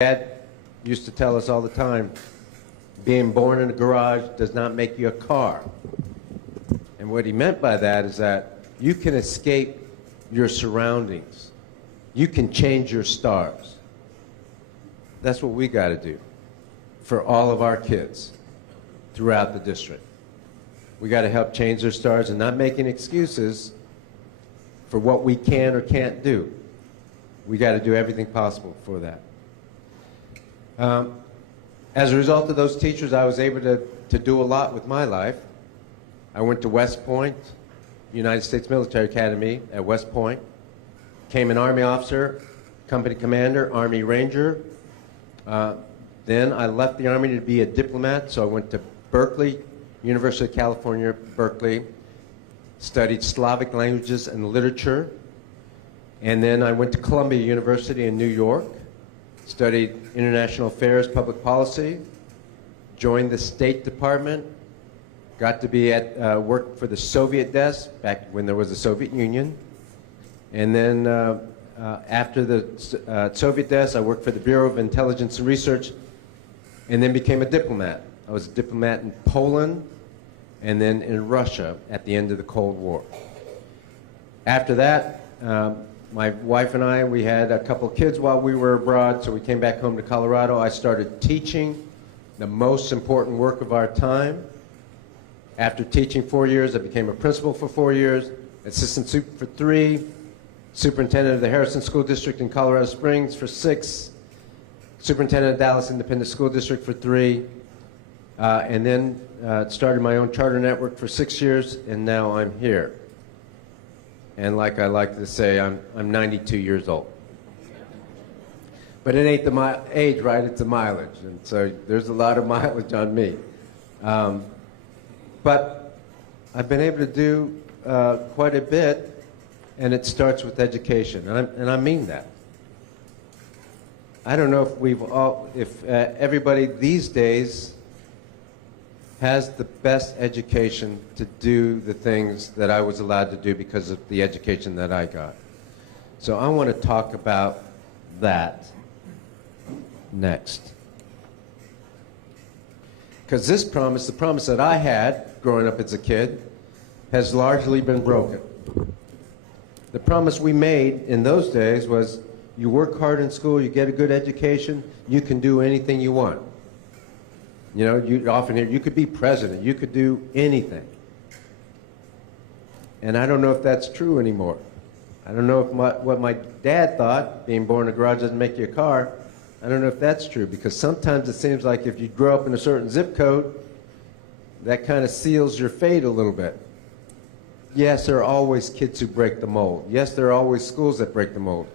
Dad used to tell us all the time, being born in a garage does not make you a car. And what he meant by that is that you can escape your surroundings. You can change your stars. That's what we got to do for all of our kids throughout the district. We got to help change their stars and not making excuses for what we can or can't do. We got to do everything possible for that. As a result of those teachers, I was able to do a lot with my life. I went to West Point, United States Military Academy at West Point, became an Army officer, company commander, Army Ranger. Then I left the Army to be a diplomat, so I went to Berkeley, University of California, Berkeley, studied Slavic languages and literature, and then I went to Columbia University in New York, studied international affairs, public policy, joined the State Department, got to be at work for the Soviet desk back when there was the Soviet Union, and then after the Soviet desk, I worked for the Bureau of Intelligence and Research, and then became a diplomat. I was a diplomat in Poland and then in Russia at the end of the Cold War. After that, my wife and I, we had a couple of kids while we were abroad, so we came back home to Colorado. I started teaching the most important work of our time. After teaching 4 years, I became a principal for 4 years, assistant super for 3, superintendent of the Harrison School District in Colorado Springs for 6, superintendent of Dallas Independent School District for 3, and then started my own charter network for 6 years, and now I'm here. And like I like to say, I'm 92 years old. But it ain't the age, right? It's the mileage. And so there's a lot of mileage on me. But I've been able to do quite a bit, and it starts with education. And I mean that. I don't know if everybody these days has the best education to do the things that I was allowed to do because of the education that I got. So I want to talk about that next. Because this promise, the promise that I had growing up as a kid, has largely been broken. The promise we made in those days was you work hard in school, you get a good education, you can do anything you want. You know, you often hear, you could be president, you could do anything. And I don't know if that's true anymore. I don't know if what my dad thought, being born in a garage doesn't make you a car, I don't know if that's true, because sometimes it seems like if you grow up in a certain zip code, that kind of seals your fate a little bit. Yes, there are always kids who break the mold. Yes, there are always schools that break the mold.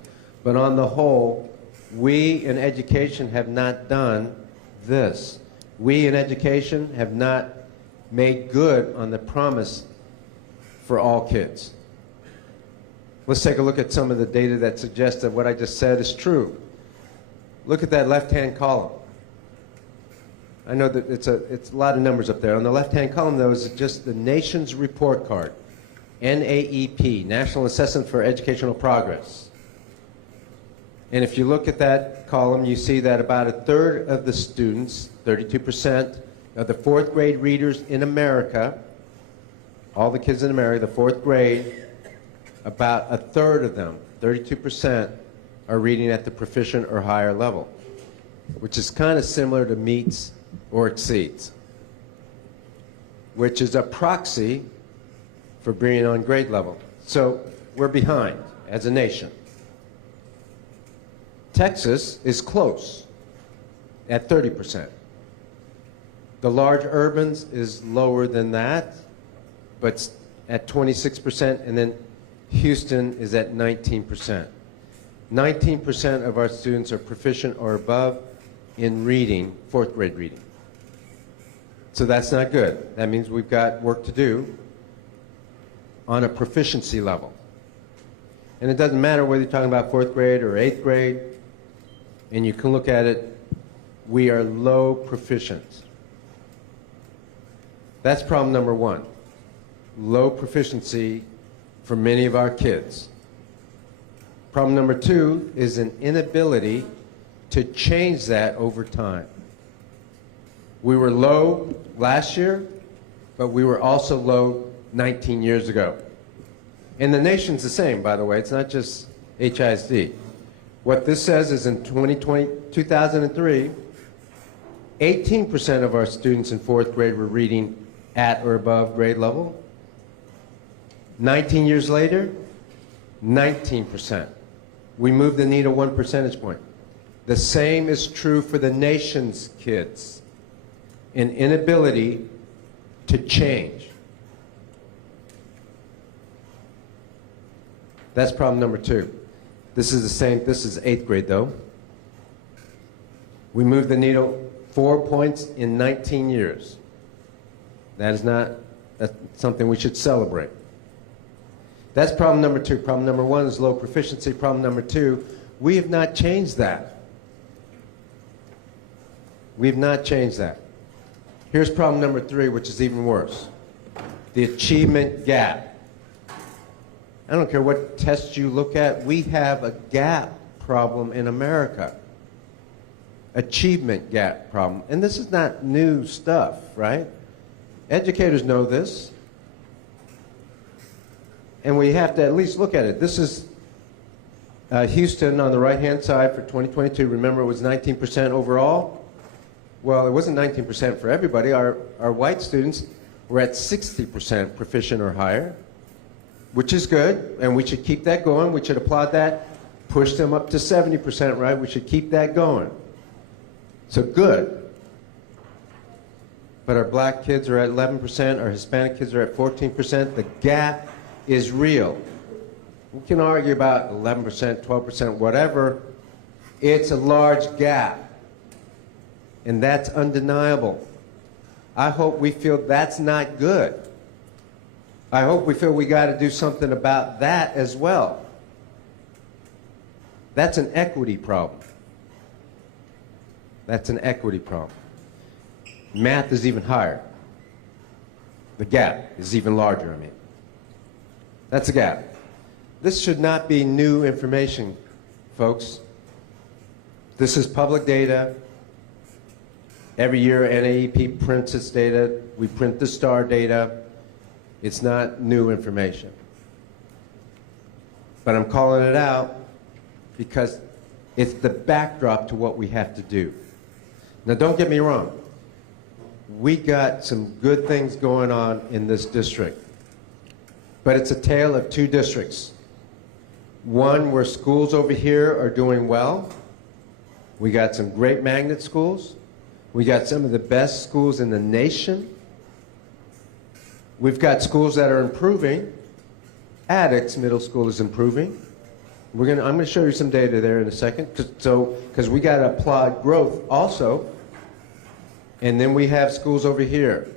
But on the whole, we in education have not done this. We in education have not made good on the promise for all kids. Let's take a look at some of the data that suggests that what I just said is true. Look at that left-hand column. I know that it's a lot of numbers up there. On the left-hand column, though, is just the nation's report card, NAEP, National Assessment for Educational Progress. And if you look at that column, you see that about a third of the students, 32% of the fourth grade readers in America, all the kids in America, the fourth grade, about a third of them, 32%, are reading at the proficient or higher level, which is kind of similar to meets or exceeds, which is a proxy for being on grade level. So we're behind as a nation. Texas is close at 30%. The large urbans is lower than that, but at 26%, and then Houston is at 19%. 19% of our students are proficient or above in reading, fourth grade reading. So that's not good. That means we've got work to do on a proficiency level. And it doesn't matter whether you're talking about fourth grade or eighth grade, and you can look at it, we are low proficient. That's problem number one. Low proficiency for many of our kids. Problem number two is an inability to change that over time. We were low last year, but we were also low 19 years ago. And the nation's the same, by the way. It's not just HISD. What this says is in 2003, 18% of our students in fourth grade were reading at or above grade level. 19 years later, 19%. We moved the needle 1 percentage point. The same is true for the nation's kids. An inability to change. That's problem number 2. This is the same, this is 8th grade though. We moved the needle 4 points in 19 years. That's something we should celebrate. That's problem number 2. Problem number 1 is low proficiency. Problem number 2, we have not changed that. We have not changed that. Here's problem number 3, which is even worse. The achievement gap. I don't care what test you look at, we have a gap problem in America. Achievement gap problem. And this is not new stuff, right? Educators know this. And we have to at least look at it. This is Houston on the right-hand side for 2022. Remember, it was 19% overall. Well, it wasn't 19% for everybody. Our white students were at 60% proficient or higher, which is good, and we should keep that going. We should applaud that, push them up to 70%, right? We should keep that going. So good. But our black kids are at 11%, our Hispanic kids are at 14%. The gap is real. We can argue about 11%, 12%, whatever. It's a large gap. And that's undeniable. I hope we feel that's not good. I hope we feel we got to do something about that as well. That's an equity problem. That's an equity problem. Math is even higher. The gap is even larger, I mean. That's a gap. This should not be new information, folks. This is public data. Every year, NAEP prints its data. We print the STAR data. It's not new information. But I'm calling it out because it's the backdrop to what we have to do. Now, don't get me wrong. We got some good things going on in this district. But it's a tale of 2 districts. One where schools over here are doing well. We got some great magnet schools. We got some of the best schools in the nation. We've got schools that are improving. Addicts Middle School is improving. I'm going to show you some data there in a second, because we got to applaud growth also. And then we have schools over here.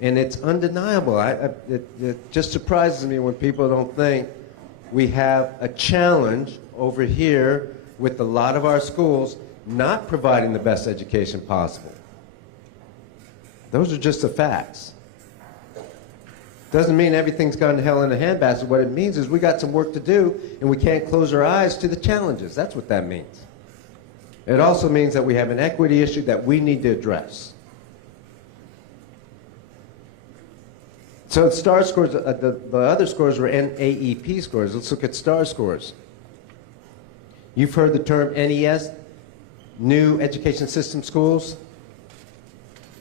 And it's undeniable. It just surprises me when people don't think we have a challenge over here with a lot of our schools not providing the best education possible. Those are just the facts. Doesn't mean everything's gone to hell in a handbasket. What it means is we got some work to do, and we can't close our eyes to the challenges. That's what that means. It also means that we have an equity issue that we need to address. So STAR scores, the other scores were NAEP scores. Let's look at STAR scores. You've heard the term NES, New Education System Schools.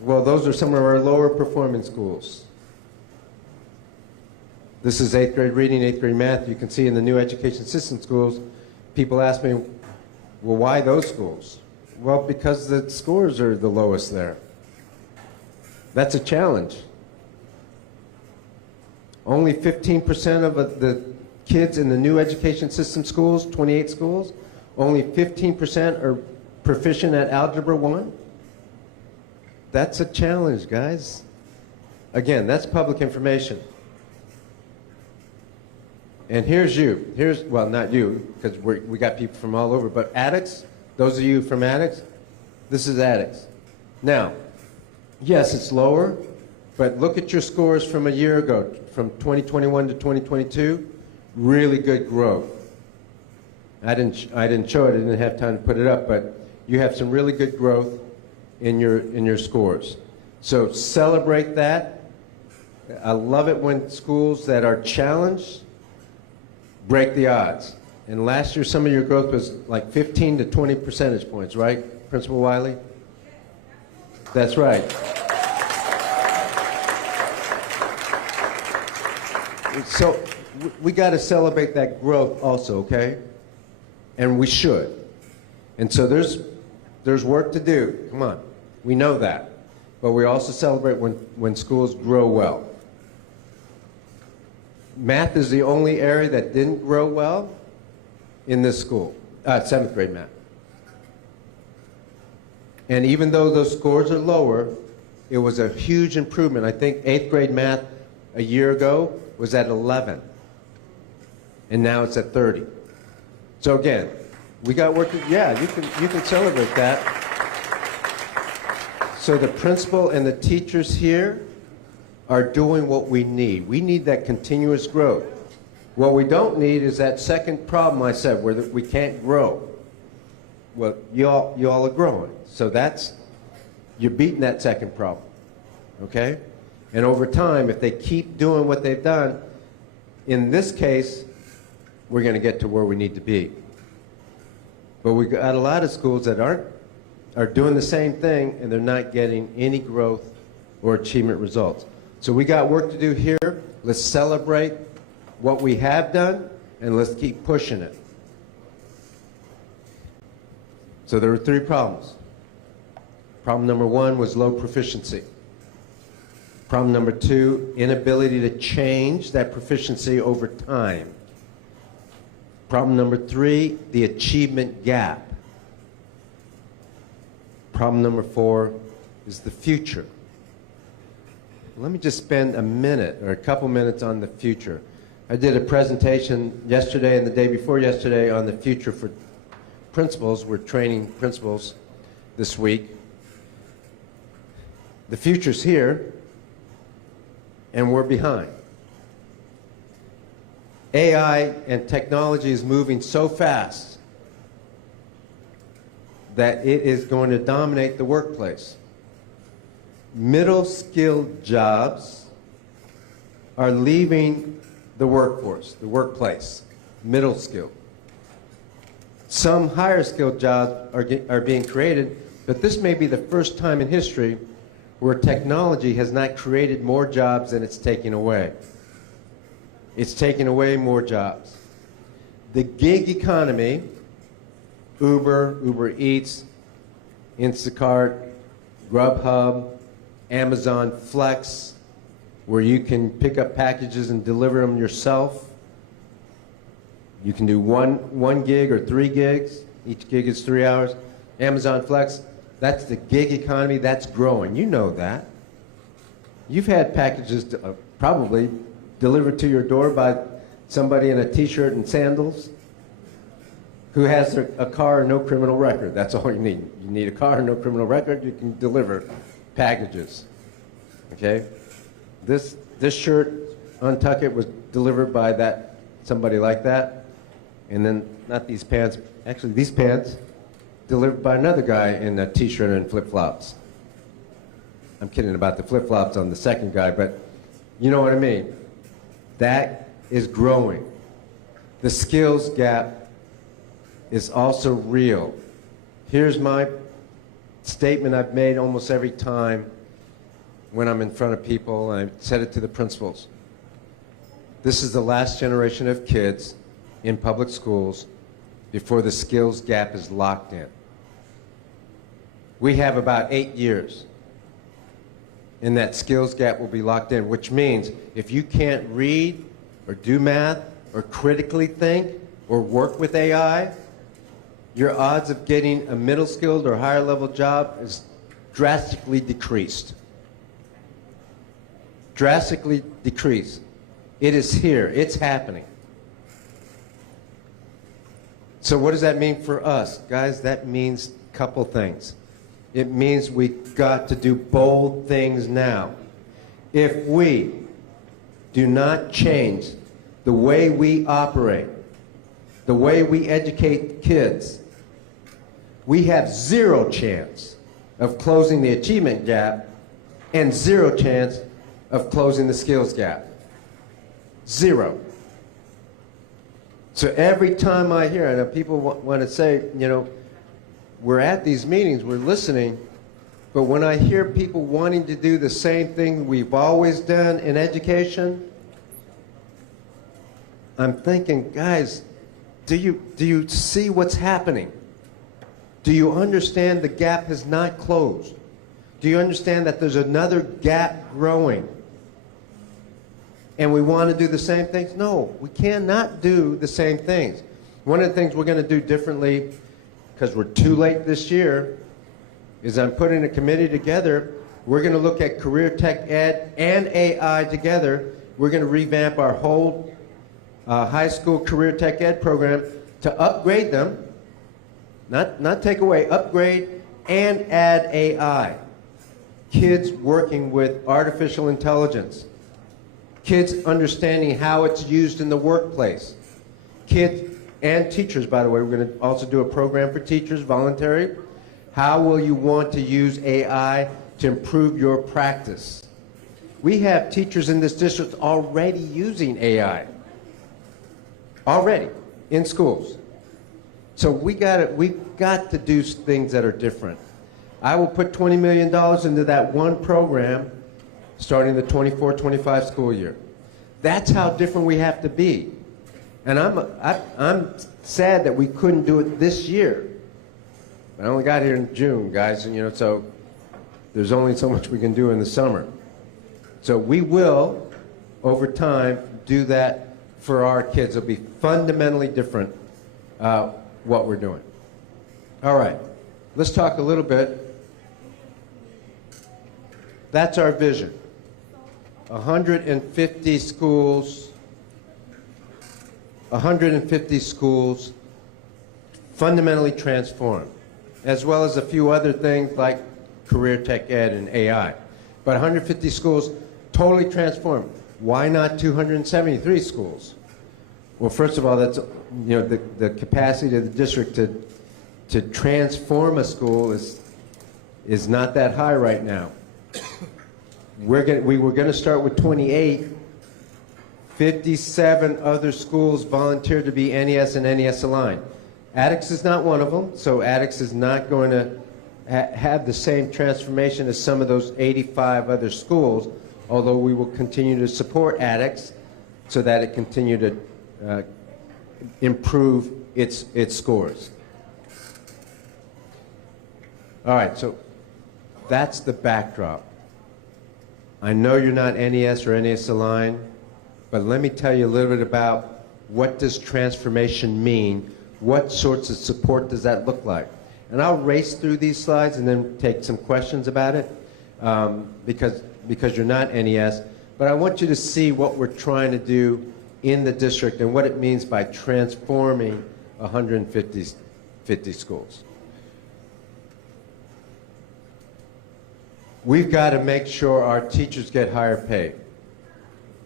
Well, those are some of our lower performing schools. This is 8th grade reading, 8th grade math. You can see in the New Education System schools, people ask me, well, why those schools? Well, because the scores are the lowest there. That's a challenge. Only 15% of the kids in the New Education System schools, 28 schools, only 15% are proficient at Algebra 1. That's a challenge, guys. Again, that's public information. And here's you. Here's, well, not you, because we got people from all over, but addicts, those of you from addicts, this is addicts. Now, yes, it's lower, but look at your scores from a year ago, from 2021 to 2022, really good growth. I didn't show it, I didn't have time to put it up, but you have some really good growth in your scores. So celebrate that. I love it when schools that are challenged break the odds. And last year, some of your growth was like 15 to 20 percentage points, right, Principal Wiley? That's right. So we got to celebrate that growth also, okay? And we should. And so there's work to do. Come on. We know that. But we also celebrate when schools grow well. Math is the only area that didn't grow well in this school, 7th grade math. And even though those scores are lower, it was a huge improvement. I think 8th grade math a year ago was at 11. And now it's at 30. So again, we got work to, yeah, you can celebrate that. So the principal and the teachers here are doing what we need. We need that continuous growth. What we don't need is that second problem I said, where we can't grow. Well, you all are growing. So you're beating that second problem, okay? And over time, if they keep doing what they've done, in this case, we're going to get to where we need to be. But we've got a lot of schools that are doing the same thing, and they're not getting any growth or achievement results. So we got work to do here. Let's celebrate what we have done, and let's keep pushing it. So there were 3 problems. Problem number 1 was low proficiency. Problem number 2, inability to change that proficiency over time. Problem number 3, the achievement gap. Problem number 4 is the future. Let me just spend a minute or a couple minutes on the future. I did a presentation yesterday and the day before yesterday on the future for principals. We're training principals this week. The future's here, and we're behind. AI and technology is moving so fast that it is going to dominate the workplace. Middle-skilled jobs are leaving the workforce, the workplace, middle-skilled. Some higher-skilled jobs are being created, but this may be the first time in history where technology has not created more jobs than it's taking away. It's taking away more jobs. The gig economy, Uber, Uber Eats, Instacart, Grubhub, Amazon Flex, where you can pick up packages and deliver them yourself. You can do one gig or 3 gigs. Each gig is 3 hours. Amazon Flex, that's the gig economy. That's growing. You know that. You've had packages probably delivered to your door by somebody in a T-shirt and sandals who has a car and no criminal record. That's all you need. You need a car and no criminal record. You can deliver packages. Okay? This shirt, Untuck It, was delivered by somebody like that. And then, not these pants, actually these pants, delivered by another guy in a T-shirt and flip-flops. I'm kidding about the flip-flops on the second guy, but you know what I mean. That is growing. The skills gap is also real. Here's my statement I've made almost every time when I'm in front of people, and I said it to the principals. This is the last generation of kids in public schools before the skills gap is locked in. We have about 8 years, and that skills gap will be locked in, which means if you can't read or do math or critically think or work with AI, your odds of getting a middle skilled or higher level job is drastically decreased. Drastically decreased. It is here. It's happening. So what does that mean for us? Guys, that means a couple things. It means we've got to do bold things now. If we do not change the way we operate, the way we educate kids, we have zero chance of closing the achievement gap and zero chance of closing the skills gap. Zero. So every time I hear, I know people want to say, you know, we're at these meetings, we're listening, but when I hear people wanting to do the same thing we've always done in education, I'm thinking, guys, do you see what's happening? Do you understand the gap has not closed? Do you understand that there's another gap growing? And we want to do the same things? No, we cannot do the same things. One of the things we're going to do differently, because we're too late this year, is I'm putting a committee together. We're going to look at career tech ed and AI together. We're going to revamp our whole high school career tech ed program to upgrade them, not take away, upgrade and add AI. Kids working with artificial intelligence. Kids understanding how it's used in the workplace. Kids and teachers, by the way, we're going to also do a program for teachers, voluntary. How will you want to use AI to improve your practice? We have teachers in this district already using AI. Already, in schools. So we've got to do things that are different. I will put $20 million into that one program starting the 24-25 school year. That's how different we have to be. And I'm sad that we couldn't do it this year. I only got here in June, guys, and you know, so there's only so much we can do in the summer. So we will, over time, do that for our kids. It'll be fundamentally different what we're doing. All right, let's talk a little bit. That's our vision. 150 schools, fundamentally transformed, as well as a few other things like career tech ed and AI. But 150 schools totally transformed. Why not 273 schools? Well, first of all, that's, you know, the capacity of the district to transform a school is not that high right now. We were going to start with 28. 57 other schools volunteered to be NES and NES aligned. Addix is not one of them, so Addix is not going to have the same transformation as some of those 85 other schools, although we will continue to support Addix so that it continue to improve its scores. All right, so that's the backdrop. I know you're not NES or NES aligned, but let me tell you a little bit about what does transformation mean, what sorts of support does that look like. And I'll race through these slides and then take some questions about it because you're not NES, but I want you to see what we're trying to do in the district and what it means by transforming 150 schools. We've got to make sure our teachers get higher pay.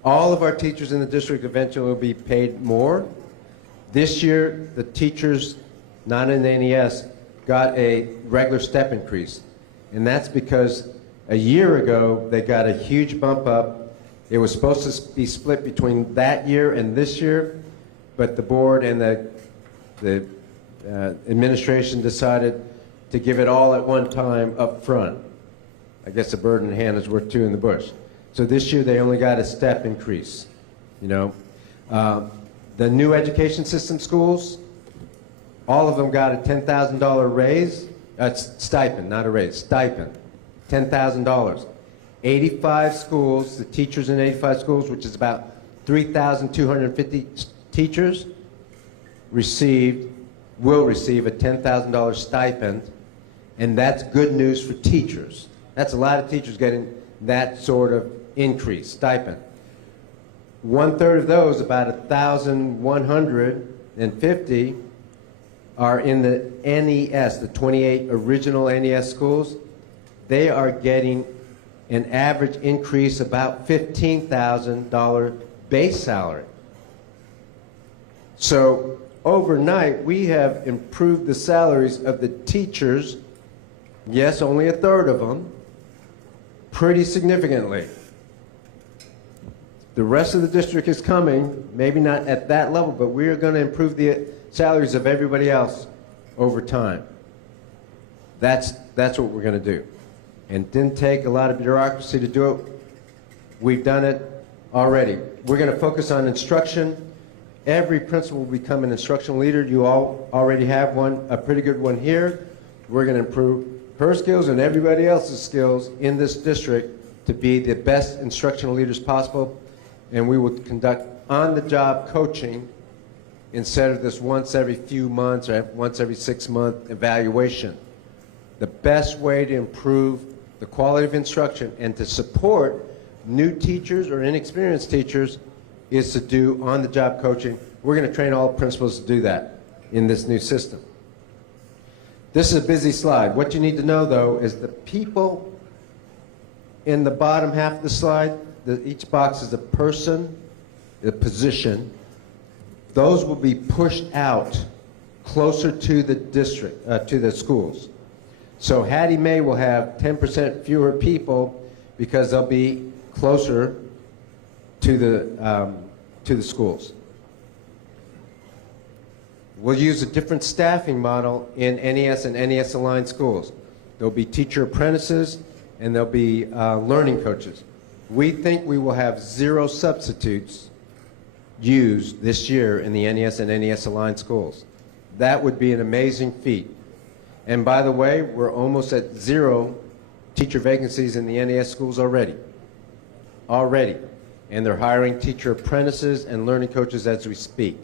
All of our teachers in the district eventually will be paid more. This year, the teachers, not in the NES, got a regular step increase. And that's because a year ago, they got a huge bump up. It was supposed to be split between that year and this year, but the board and the administration decided to give it all at one time up front. I guess a bird in the hand is worth two in the bush. So this year they only got a step increase, you know. The new education system schools, all of them got a $10,000 raise, stipend, not a raise, stipend, $10,000. 85 schools, the teachers in 85 schools, which is about 3,250 teachers, will receive a $10,000 stipend, and that's good news for teachers. That's a lot of teachers getting that sort of increase, stipend. 1/3 of those, about 1,150, are in the NES, the 28 original NES schools. They are getting an average increase about $15,000 base salary. So overnight, we have improved the salaries of the teachers, yes, only a third of them, pretty significantly. The rest of the district is coming, maybe not at that level, but we are going to improve the salaries of everybody else over time. That's what we're going to do. And it didn't take a lot of bureaucracy to do it. We've done it already. We're going to focus on instruction. Every principal will become an instructional leader. You all already have one, a pretty good one here. We're going to improve her skills and everybody else's skills in this district to be the best instructional leaders possible. And we will conduct on-the-job coaching instead of this once every few months or once every 6-month evaluation. The best way to improve the quality of instruction and to support new teachers or inexperienced teachers is to do on-the-job coaching. We're going to train all principals to do that in this new system. This is a busy slide. What you need to know, though, is the people in the bottom half of the slide, each box is a person, a position. Those will be pushed out closer to the district, to the schools. So Hattie Mae will have 10% fewer people because they'll be closer to the schools. We'll use a different staffing model in NES and NES aligned schools. There'll be teacher apprentices and there'll be learning coaches. We think we will have 0 substitutes used this year in the NES and NES aligned schools. That would be an amazing feat. And by the way, we're almost at 0 teacher vacancies in the NES schools already. And they're hiring teacher apprentices and learning coaches as we speak.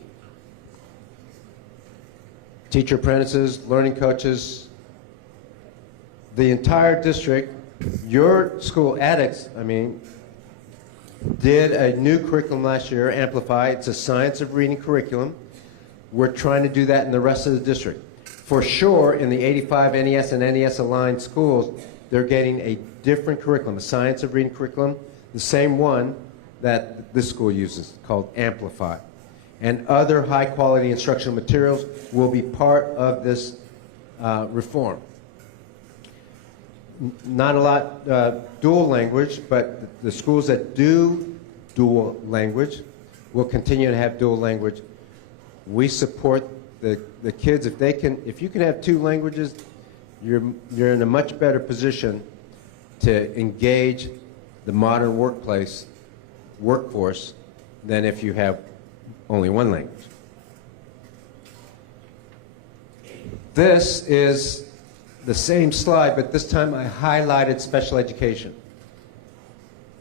Teacher apprentices, learning coaches, the entire district, your school, Addicts, did a new curriculum last year, Amplify. It's a science of reading curriculum. We're trying to do that in the rest of the district. For sure, in the 85 NES and NES aligned schools, they're getting a different curriculum, a science of reading curriculum, the same one that this school uses, called Amplify. And other high-quality instructional materials will be part of this reform. Not a lot dual language, but the schools that do dual language will continue to have dual language. We support the kids. If you can have 2 languages, you're in a much better position to engage the modern workforce than if you have only 1 language. This is the same slide, but this time I highlighted special education.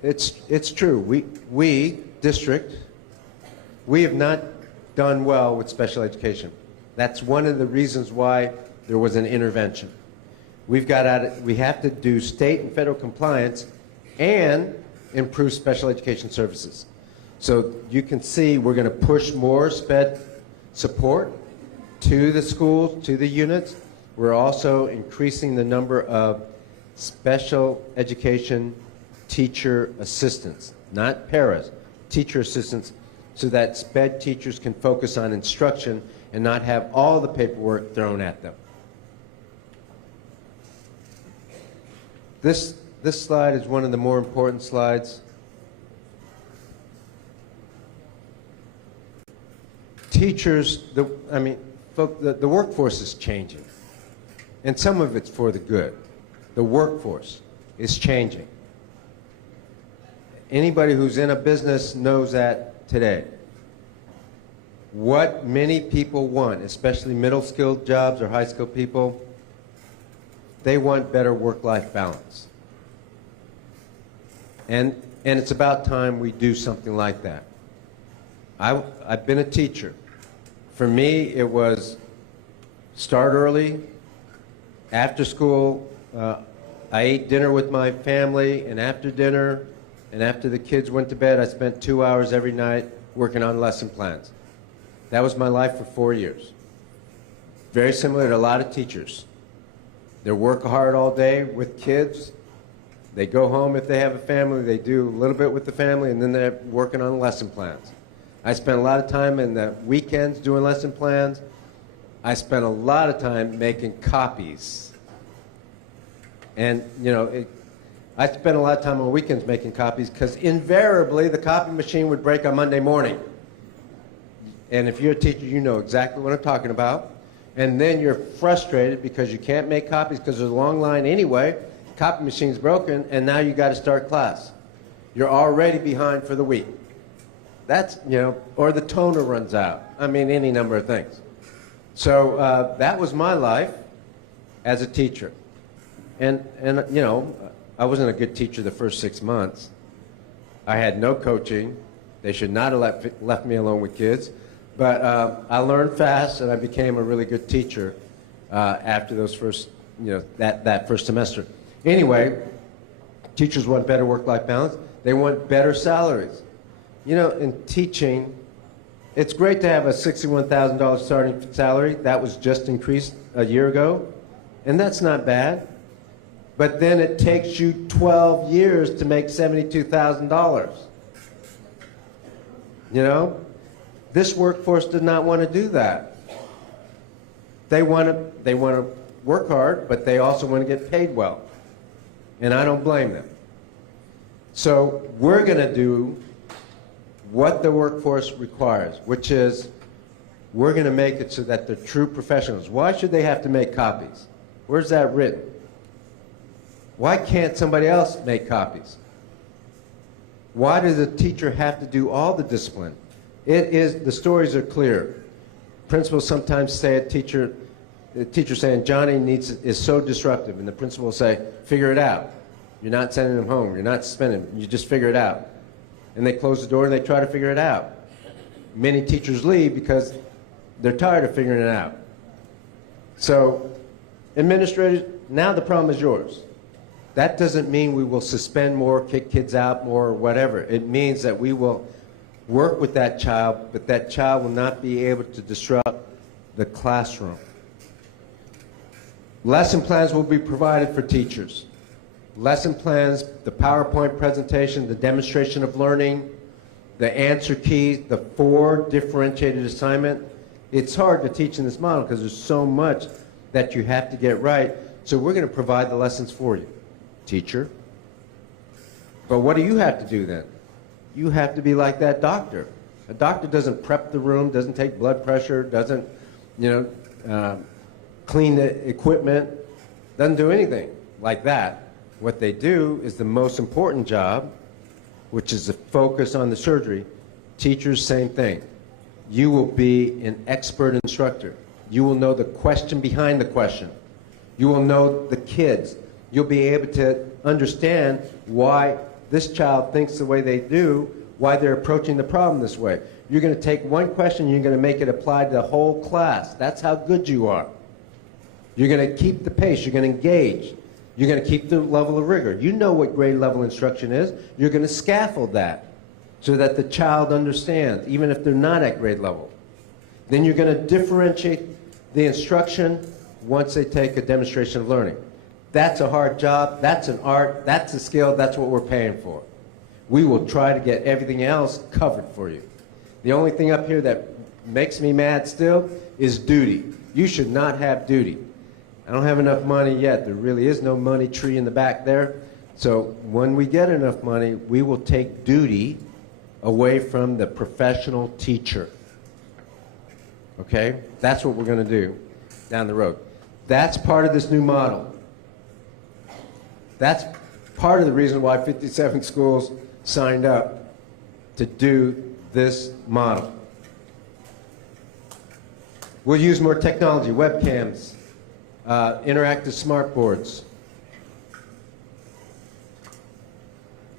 It's true. We district, we have not done well with special education. That's one of the reasons why there was an intervention. We have to do state and federal compliance and improve special education services. So you can see we're going to push more SPED support to the schools, to the units. We're also increasing the number of special education teacher assistants, not paras, teacher assistants, so that SPED teachers can focus on instruction and not have all the paperwork thrown at them. This slide is one of the more important slides. Teachers, the workforce is changing, and some of it's for the good. The workforce is changing. Anybody who's in a business knows that today. What many people want, especially middle-skilled jobs or high-skilled people, they want better work-life balance. And it's about time we do something like that. I've been a teacher. For me, it was start early, after school. I ate dinner with my family, and after dinner, and after the kids went to bed, I spent 2 hours every night working on lesson plans. That was my life for 4 years. Very similar to a lot of teachers. They work hard all day with kids. They go home if they have a family. They do a little bit with the family, and then they're working on lesson plans. I spent a lot of time in the weekends doing lesson plans. I spent a lot of time making copies. And, you know, I spent a lot of time on weekends making copies because invariably the copy machine would break on Monday morning. And if you're a teacher, you know exactly what I'm talking about. And then you're frustrated because you can't make copies because there's a long line anyway. Copy machine's broken, and now you got to start class. You're already behind for the week. That's, you know, or the toner runs out. I mean, any number of things. So that was my life as a teacher. And you know, I wasn't a good teacher the first 6 months. I had no coaching. They should not have left me alone with kids. But I learned fast, and I became a really good teacher after those first, you know, that first semester. Anyway, teachers want better work-life balance. They want better salaries. You know, in teaching, it's great to have a $61,000 starting salary. That was just increased a year ago, and that's not bad. But then it takes you 12 years to make $72,000. You know? This workforce did not want to do that. They want to work hard, but they also want to get paid well. And I don't blame them. So we're going to do what the workforce requires, which is we're going to make it so that they're true professionals. Why should they have to make copies? Where's that written? Why can't somebody else make copies? Why does a teacher have to do all the discipline? The stories are clear. Principals sometimes say the teacher saying, Johnny is so disruptive, and the principal will say, figure it out. You're not sending him home. You're not suspending him. You just figure it out. And they close the door and they try to figure it out. Many teachers leave because they're tired of figuring it out. So administrators, now the problem is yours. That doesn't mean we will suspend more, kick kids out more, or whatever. It means that we will work with that child, but that child will not be able to disrupt the classroom. Lesson plans will be provided for teachers. Lesson plans, the PowerPoint presentation, the demonstration of learning, the answer keys, the 4 differentiated assignment. It's hard to teach in this model because there's so much that you have to get right. So we're going to provide the lessons for you, teacher. But what do you have to do then? You have to be like that doctor. A doctor doesn't prep the room, doesn't take blood pressure, doesn't, you know, clean the equipment, doesn't do anything like that. What they do is the most important job, which is the focus on the surgery. Teachers, same thing. You will be an expert instructor. You will know the question behind the question. You will know the kids. You'll be able to understand why this child thinks the way they do, why they're approaching the problem this way. You're going to take one question and you're going to make it apply to the whole class. That's how good you are. You're going to keep the pace. You're going to engage. You're going to keep the level of rigor. You know what grade level instruction is. You're going to scaffold that so that the child understands, even if they're not at grade level. Then you're going to differentiate the instruction once they take a demonstration of learning. That's a hard job. That's an art. That's a skill. That's what we're paying for. We will try to get everything else covered for you. The only thing up here that makes me mad still is duty. You should not have duty. I don't have enough money yet. There really is no money tree in the back there. So when we get enough money, we will take duty away from the professional teacher. Okay? That's what we're going to do down the road. That's part of this new model. That's part of the reason why 57 schools signed up to do this model. We'll use more technology, webcams, interactive smart boards.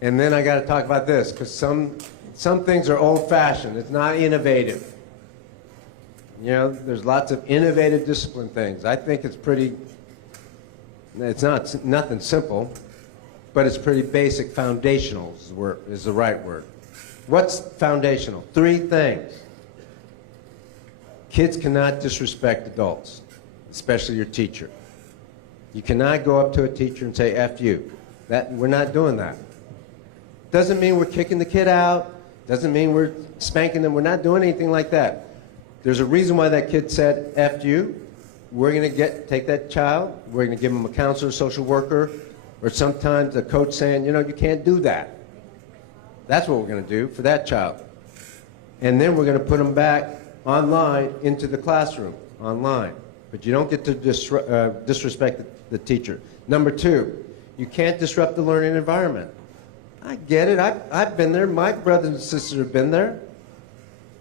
And then I got to talk about this, because some things are old-fashioned. It's not innovative. You know, there's lots of innovative discipline things. I think it's pretty, it's nothing simple, but it's pretty basic. Foundational is the right word. What's foundational? 3 things. Kids cannot disrespect adults, especially your teacher. You cannot go up to a teacher and say, F you. We're not doing that. Doesn't mean we're kicking the kid out. Doesn't mean we're spanking them. We're not doing anything like that. There's a reason why that kid said, F you. We're going to take that child. We're going to give them a counselor, social worker, or sometimes a coach saying, you know, you can't do that. That's what we're going to do for that child. And then we're going to put them back online into the classroom, online. But you don't get to disrespect the teacher. Number two, you can't disrupt the learning environment. I get it. I've been there. My brothers and sisters have been there.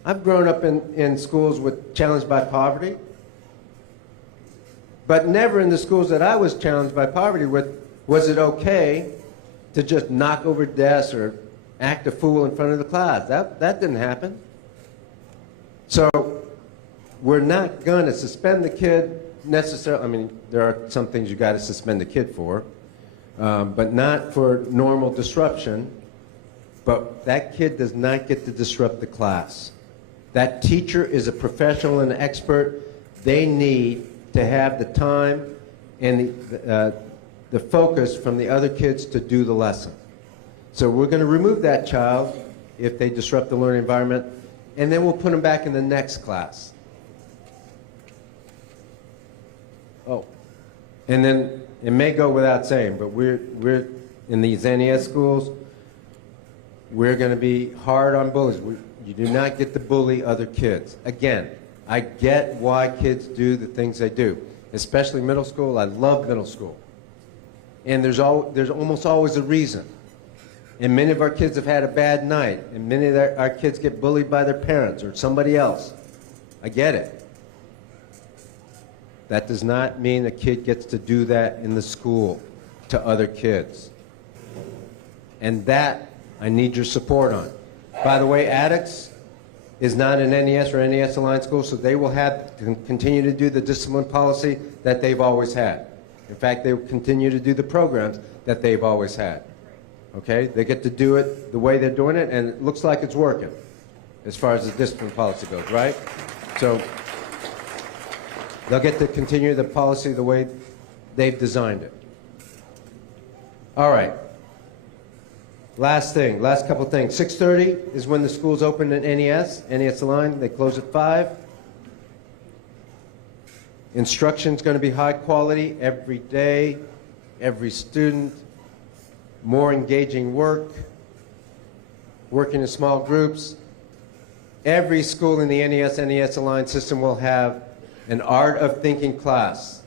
I've grown up in schools challenged by poverty. But never in the schools that I was challenged by poverty with was it okay to just knock over desks or act a fool in front of the class. That didn't happen. So we're not going to suspend the kid necessarily. I mean, there are some things you got to suspend the kid for, but not for normal disruption. But that kid does not get to disrupt the class. That teacher is a professional and an expert. They need to have the time and the focus from the other kids to do the lesson. So we're going to remove that child if they disrupt the learning environment, and then we'll put them back in the next class. Oh, and then it may go without saying, but we're in these NES schools, we're going to be hard on bullies. You do not get to bully other kids. Again, I get why kids do the things they do, especially middle school. I love middle school. And there's almost always a reason. And many of our kids have had a bad night, and many of our kids get bullied by their parents or somebody else. I get it. That does not mean a kid gets to do that in the school to other kids. And that I need your support on. By the way, Addicts is not an NES or NES aligned school, so they will continue to do the discipline policy that they've always had. In fact, they will continue to do the programs that they've always had. Okay? They get to do it the way they're doing it, and it looks like it's working as far as the discipline policy goes, right? So they'll get to continue the policy the way they've designed it. All right. Last thing, last couple things. 6:30 is when the schools open at NES Aligned. They close at 5. Instruction's going to be high quality every day, every student, more engaging work, working in small groups. Every school in the NES Aligned system will have an Art of Thinking class.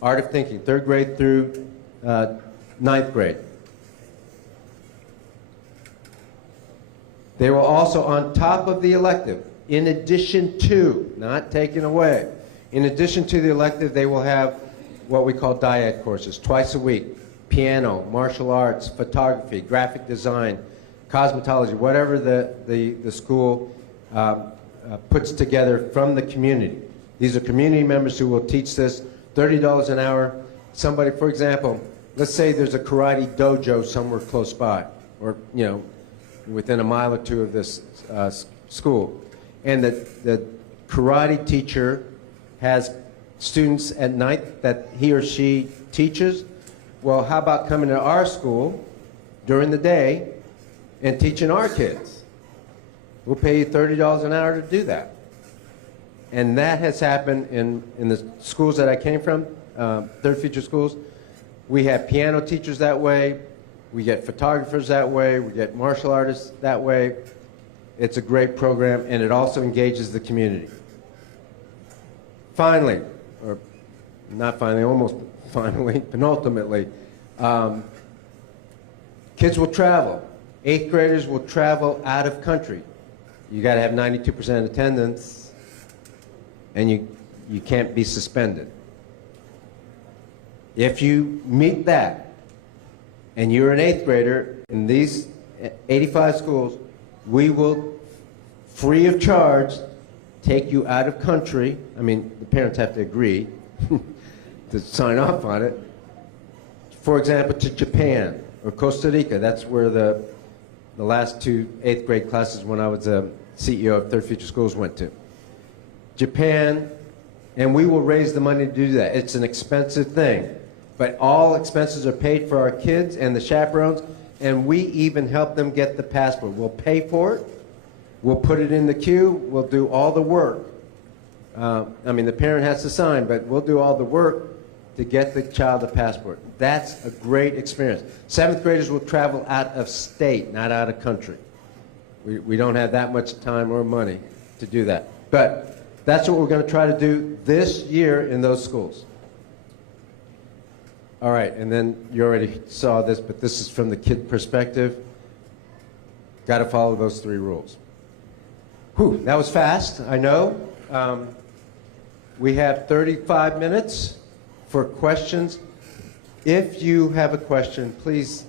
Art of Thinking, 3rd grade through 9th grade. They will also, on top of the elective, in addition to, not taken away, in addition to the elective, they will have what we call dyad courses, twice a week. Piano, martial arts, photography, graphic design, cosmetology, whatever the school puts together from the community. These are community members who will teach this, $30 an hour. Somebody, for example, let's say there's a karate dojo somewhere close by, or, you know, within a mile or two of this school. And the karate teacher has students at night that he or she teaches. Well, how about coming to our school during the day and teaching our kids? We'll pay you $30 an hour to do that. And that has happened in the schools that I came from, third future schools. We have piano teachers that way. We get photographers that way. We get martial artists that way. It's a great program, and it also engages the community. Finally, or not finally, almost finally, penultimately, kids will travel. 8th graders will travel out of country. You got to have 92% attendance, and you can't be suspended. If you meet that, and you're an 8th grader in these 85 schools, we will, free of charge, take you out of country. I mean, the parents have to agree to sign off on it. For example, to Japan or Costa Rica. That's where the last 2 8th grade classes when I was a CEO of Third Future Schools went to. Japan, and we will raise the money to do that. It's an expensive thing. But all expenses are paid for our kids and the chaperones. and we even help them get the passport. We'll pay for it. We'll put it in the queue. We'll do all the work. I mean, the parent has to sign, but we'll do all the work to get the child a passport. That's a great experience. 7th graders will travel out of state, not out of country. We don't have that much time or money to do that. But that's what we're going to try to do this year in those schools. All right, and then you already saw this, but this is from the kid perspective. Got to follow those 3 rules. Whew, that was fast, I know. We have 35 minutes for questions. If you have a question, please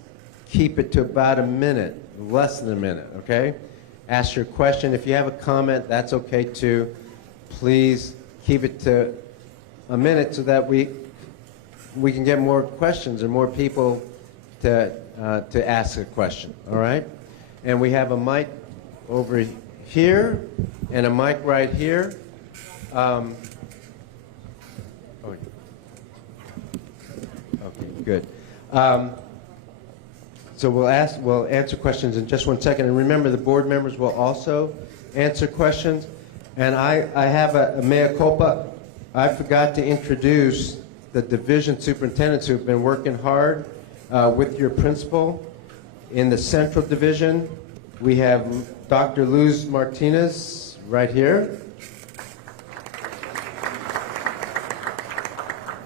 keep it to about a minute, less than a minute, okay? Ask your question. If you have a comment, that's okay too. Please keep it to a minute so that we can get more questions and more people to ask a question, all right? And we have a mic over here and a mic right here. Okay, good. So we'll answer questions in just 1 second. And remember, the board members will also answer questions. And I have a mea culpa. I forgot to introduce the division superintendents who've been working hard with your principal. In the central division, we have Dr. Luz Martinez right here.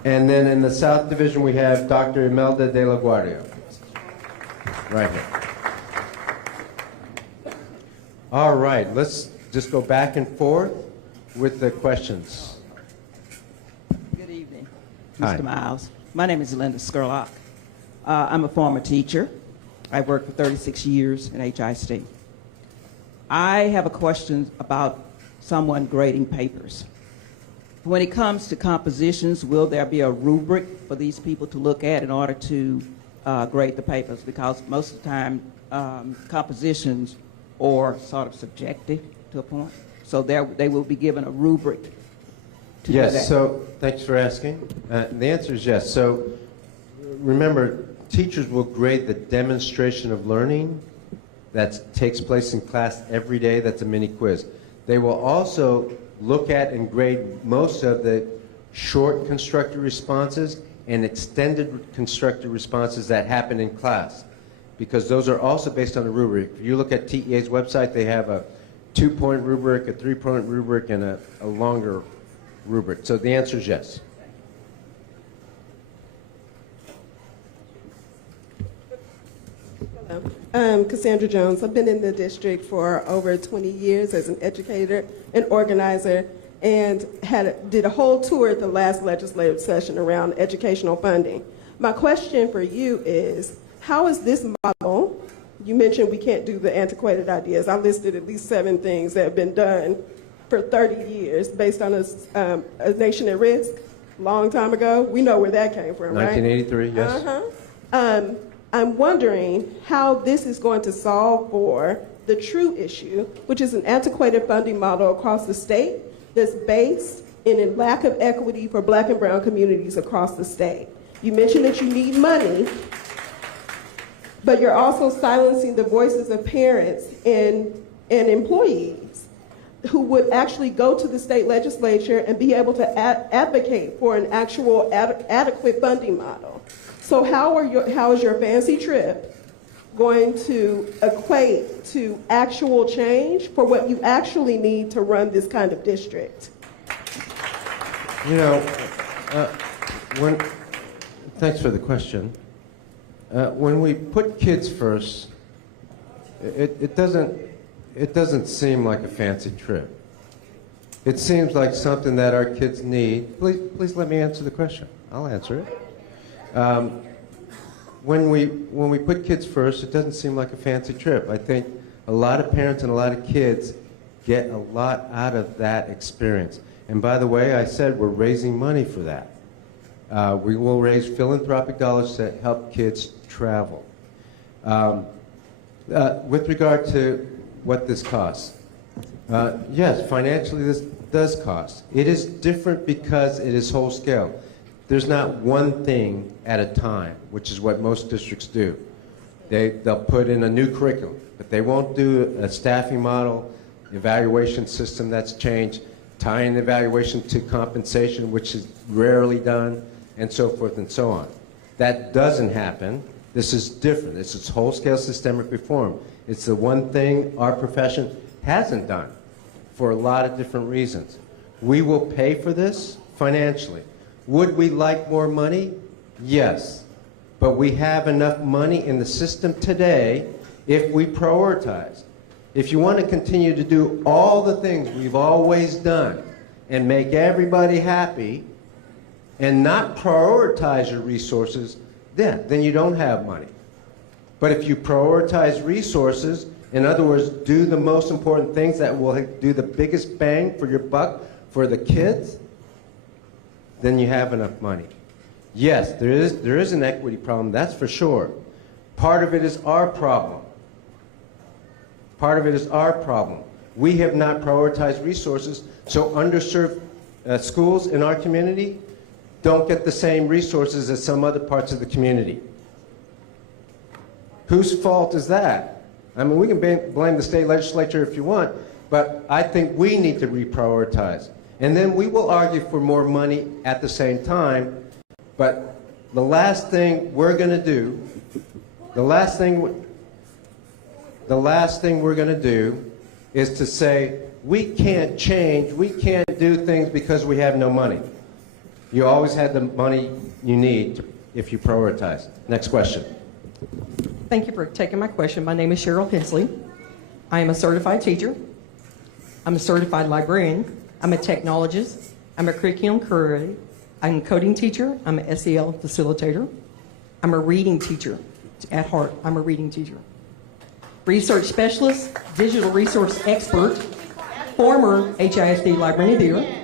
And then in the South Division, we have Dr. Imelda de la Guardia, right here. All right, let's just go back and forth with the questions. Good evening, Hi. Mr. Miles. My name is Linda Skurlock. I'm a former teacher. I worked for 36 years in HISD. I have a question about someone grading papers. When it comes to compositions, will there be a rubric for these people to look at in order to grade the papers? Because most of the time, compositions are sort of subjective to a point. So they will be given a rubric to do that. Yes, so thanks for asking. The answer is yes. So remember, teachers will grade the demonstration of learning that takes place in class every day. That's a mini quiz. They will also look at and grade most of the short constructed responses and extended constructed responses that happen in class, because those are also based on a rubric. If you look at TEA's website, they have a 2-point rubric, a 3-point rubric, and a longer rubric. So the answer is yes. Hello. Cassandra Jones. I've been in the district for over 20 years as an educator and organizer, and did a whole tour at the last legislative session around educational funding. My question for you is, how is this model, you mentioned we can't do the antiquated ideas. I listed at least 7 things that have been done for 30 years based on a nation at risk, long time ago. We know where that came from, 1983, right? yes. Uh-huh. I'm wondering how this is going to solve for the true issue, which is an antiquated funding model across the state that's based in a lack of equity for Black and brown communities across the state. You mentioned that you need money, but you're also silencing the voices of parents and employees who would actually go to the state legislature and be able to advocate for an actual adequate funding model. So how is your fancy trip going to equate to actual change for what you actually need to run this kind of district? You know, thanks for the question. When we put kids first, it doesn't seem like a fancy trip. It seems like something that our kids need. Please let me answer the question. I'll answer it. When we put kids first, it doesn't seem like a fancy trip. I think a lot of parents and a lot of kids get a lot out of that experience. And by the way, I said we're raising money for that. We will raise philanthropic dollars to help kids travel. With regard to what this costs, yes, financially this does cost. It is different because it is whole scale. There's not one thing at a time, which is what most districts do. They'll put in a new curriculum, but they won't do a staffing model, evaluation system that's changed, tying evaluation to compensation, which is rarely done, and so forth and so on. That doesn't happen. This is different. This is whole-scale systemic reform. It's the one thing our profession hasn't done for a lot of different reasons. We will pay for this financially. Would we like more money? Yes. But we have enough money in the system today if we prioritize. If you want to continue to do all the things we've always done and make everybody happy and not prioritize your resources, then you don't have money. But if you prioritize resources, in other words, do the most important things that will do the biggest bang for your buck for the kids, then you have enough money. Yes, there is an equity problem, that's for sure. Part of it is our problem. Part of it is our problem. We have not prioritized resources, so underserved schools in our community don't get the same resources as some other parts of the community. Whose fault is that? I mean, we can blame the state legislature if you want, but I think we need to reprioritize. And then we will argue for more money at the same time, but the last thing we're going to do, the last thing we're going to do is to say, we can't change, we can't do things because we have no money. You always had the money you need if you prioritize. Next question. Thank you for taking my question. My name is Cheryl Hensley. I am a certified teacher. I'm a certified librarian. I'm a technologist. I'm a curriculum curator. I'm a coding teacher. I'm an SEL facilitator. I'm a reading teacher. At heart, I'm a reading teacher. Research specialist, digital resource expert, former HISD Librarian of the Year,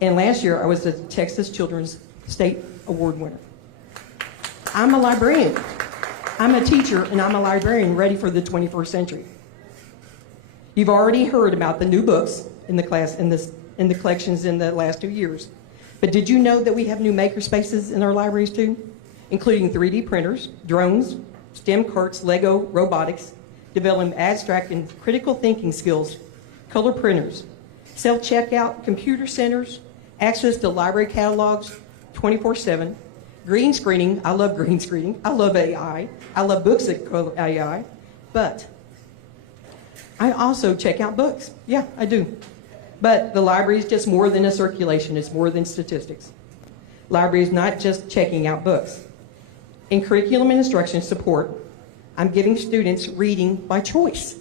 and last year I was the Texas Children's State Award winner. I'm a librarian. I'm a teacher and I'm a librarian ready for the 21st century. You've already heard about the new books in the class in the collections in the last 2 years. But did you know that we have new maker spaces in our libraries too? Including 3D printers, drones, STEM carts, Lego, robotics, developing abstract and critical thinking skills, color printers, self-checkout, computer centers, access to library catalogs 24/7, green screening. I love green screening. I love AI. I love books that go AI. But I also check out books. Yeah, I do. But the library is just more than a circulation. It's more than statistics. Library is not just checking out books. In curriculum and instruction support, I'm giving students reading by choice.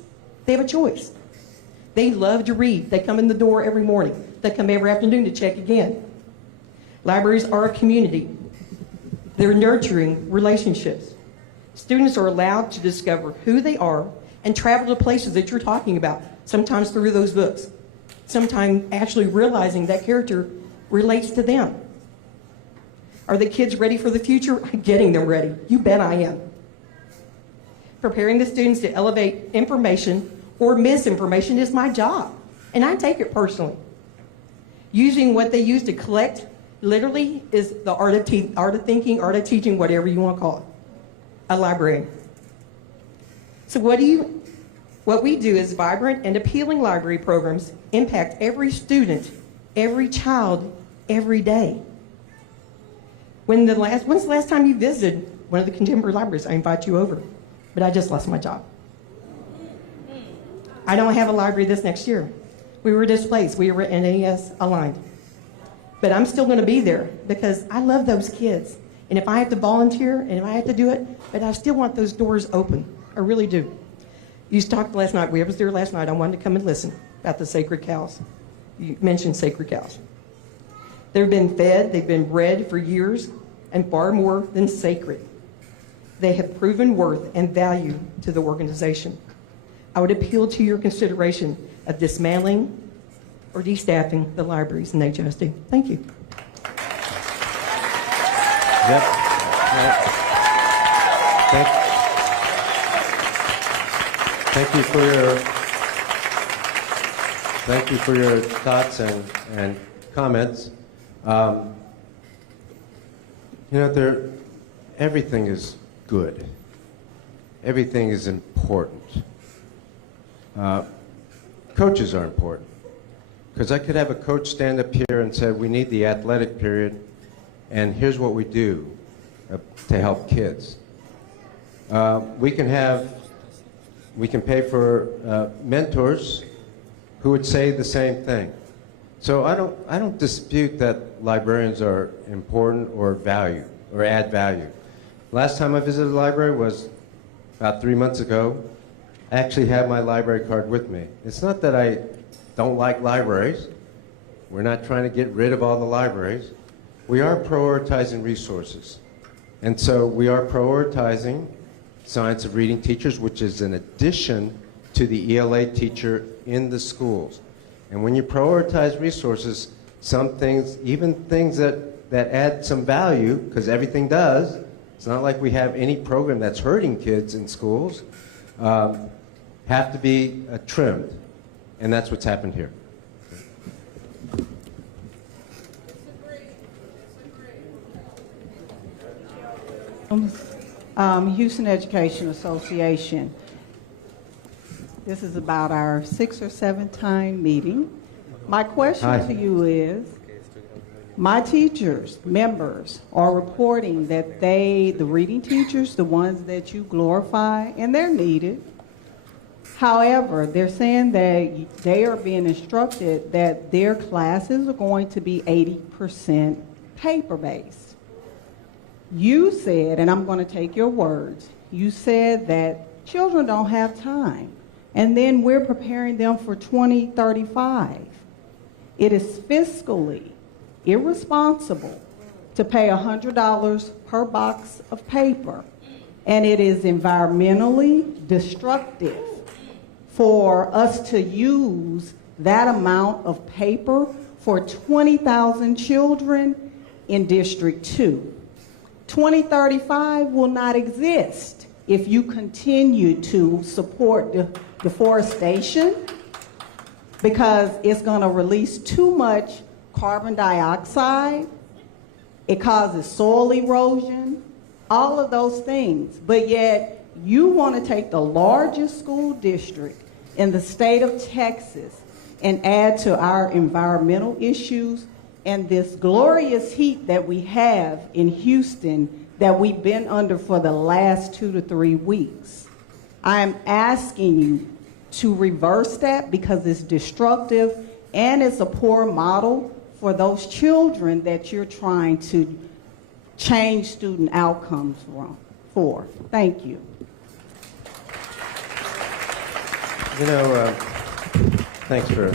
They have a choice. They love to read. They come in the door every morning. They come every afternoon to check again. Libraries are a community. They're nurturing relationships. Students are allowed to discover who they are and travel to places that you're talking about, sometimes through those books, sometimes actually realizing that character relates to them. Are the kids ready for the future? I'm getting them ready. You bet I am. Preparing the students to elevate information or misinformation is my job, and I take it personally. Using what they use to collect literally is the art of thinking, art of teaching, whatever you want to call it. A librarian. So what we do is vibrant and appealing library programs impact every student, every child, every day. When's the last time you visited one of the contemporary libraries? I invite you over, but I just lost my job. I don't have a library this next year. We were displaced. We were NES aligned. But I'm still going to be there because I love those kids. And if I have to volunteer and if I have to do it, but I still want those doors open. I really do. You talked last night. We was there last night. I wanted to come and listen about the sacred cows. You mentioned sacred cows. They've been fed, they've been bred for years, and far more than sacred. They have proven worth and value to the organization. I would appeal to your consideration of dismantling or destaffing the libraries in HISD. Thank you. Yep. Thank you for your thoughts and comments. Everything is good. everything is important. Coaches are important. Because I could have a coach stand up here and say, we need the athletic period, and here's what we do to help kids. We can pay for mentors who would say the same thing. So I don't dispute that librarians are important or add value. Last time I visited the library was about 3 months ago. I actually have my library card with me. It's not that I don't like libraries. We're not trying to get rid of all the libraries. We are prioritizing resources. And so we are prioritizing Science of Reading teachers, which is an addition to the ELA teacher in the schools. And when you prioritize resources, some things, even things that add some value, because everything does, it's not like we have any program that's hurting kids in schools, have to be trimmed. And that's what's happened here. Houston Education Association. This is about our 6th or 7th time meeting. My question to you is, my teachers, members, are reporting that the reading teachers, the ones that you glorify, and they're needed. However, they're saying that they are being instructed that their classes are going to be 80% paper-based. You said, and I'm going to take your words, you said that children don't have time, and then we're preparing them for 2035. It is fiscally irresponsible to pay $100 per box of paper, and it is environmentally destructive for us to use that amount of paper for 20,000 children in District 2. 2035 will not exist if you continue to support deforestation, because it's going to release too much carbon dioxide. It causes soil erosion, all of those things. But yet you want to take the largest school district in the state of Texas and add to our environmental issues and this glorious heat that we have in Houston that we've been under for the last 2 to 3 weeks. I'm asking you to reverse that because it's destructive and it's a poor model for those children that you're trying to change student outcomes for. Thank you. You know, thanks for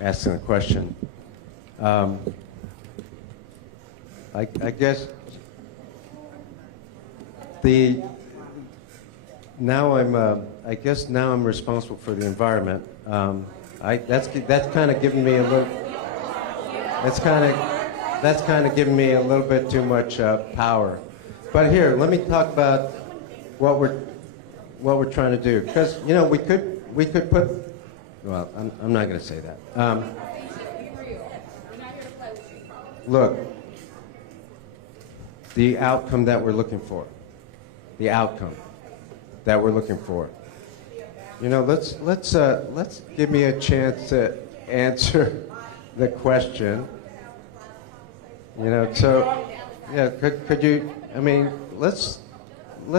asking the question. I guess now I'm responsible for the environment. That's kind of giving me a little. That's kind of giving me a little bit too much power. But here, let me talk about what we're trying to do. Because you know, we could put. Well, I'm not going to say that. Look, the outcome that we're looking for. The outcome that we're looking for. You know, let's give me a chance to answer the question. You know, so yeah, could you? I mean, let's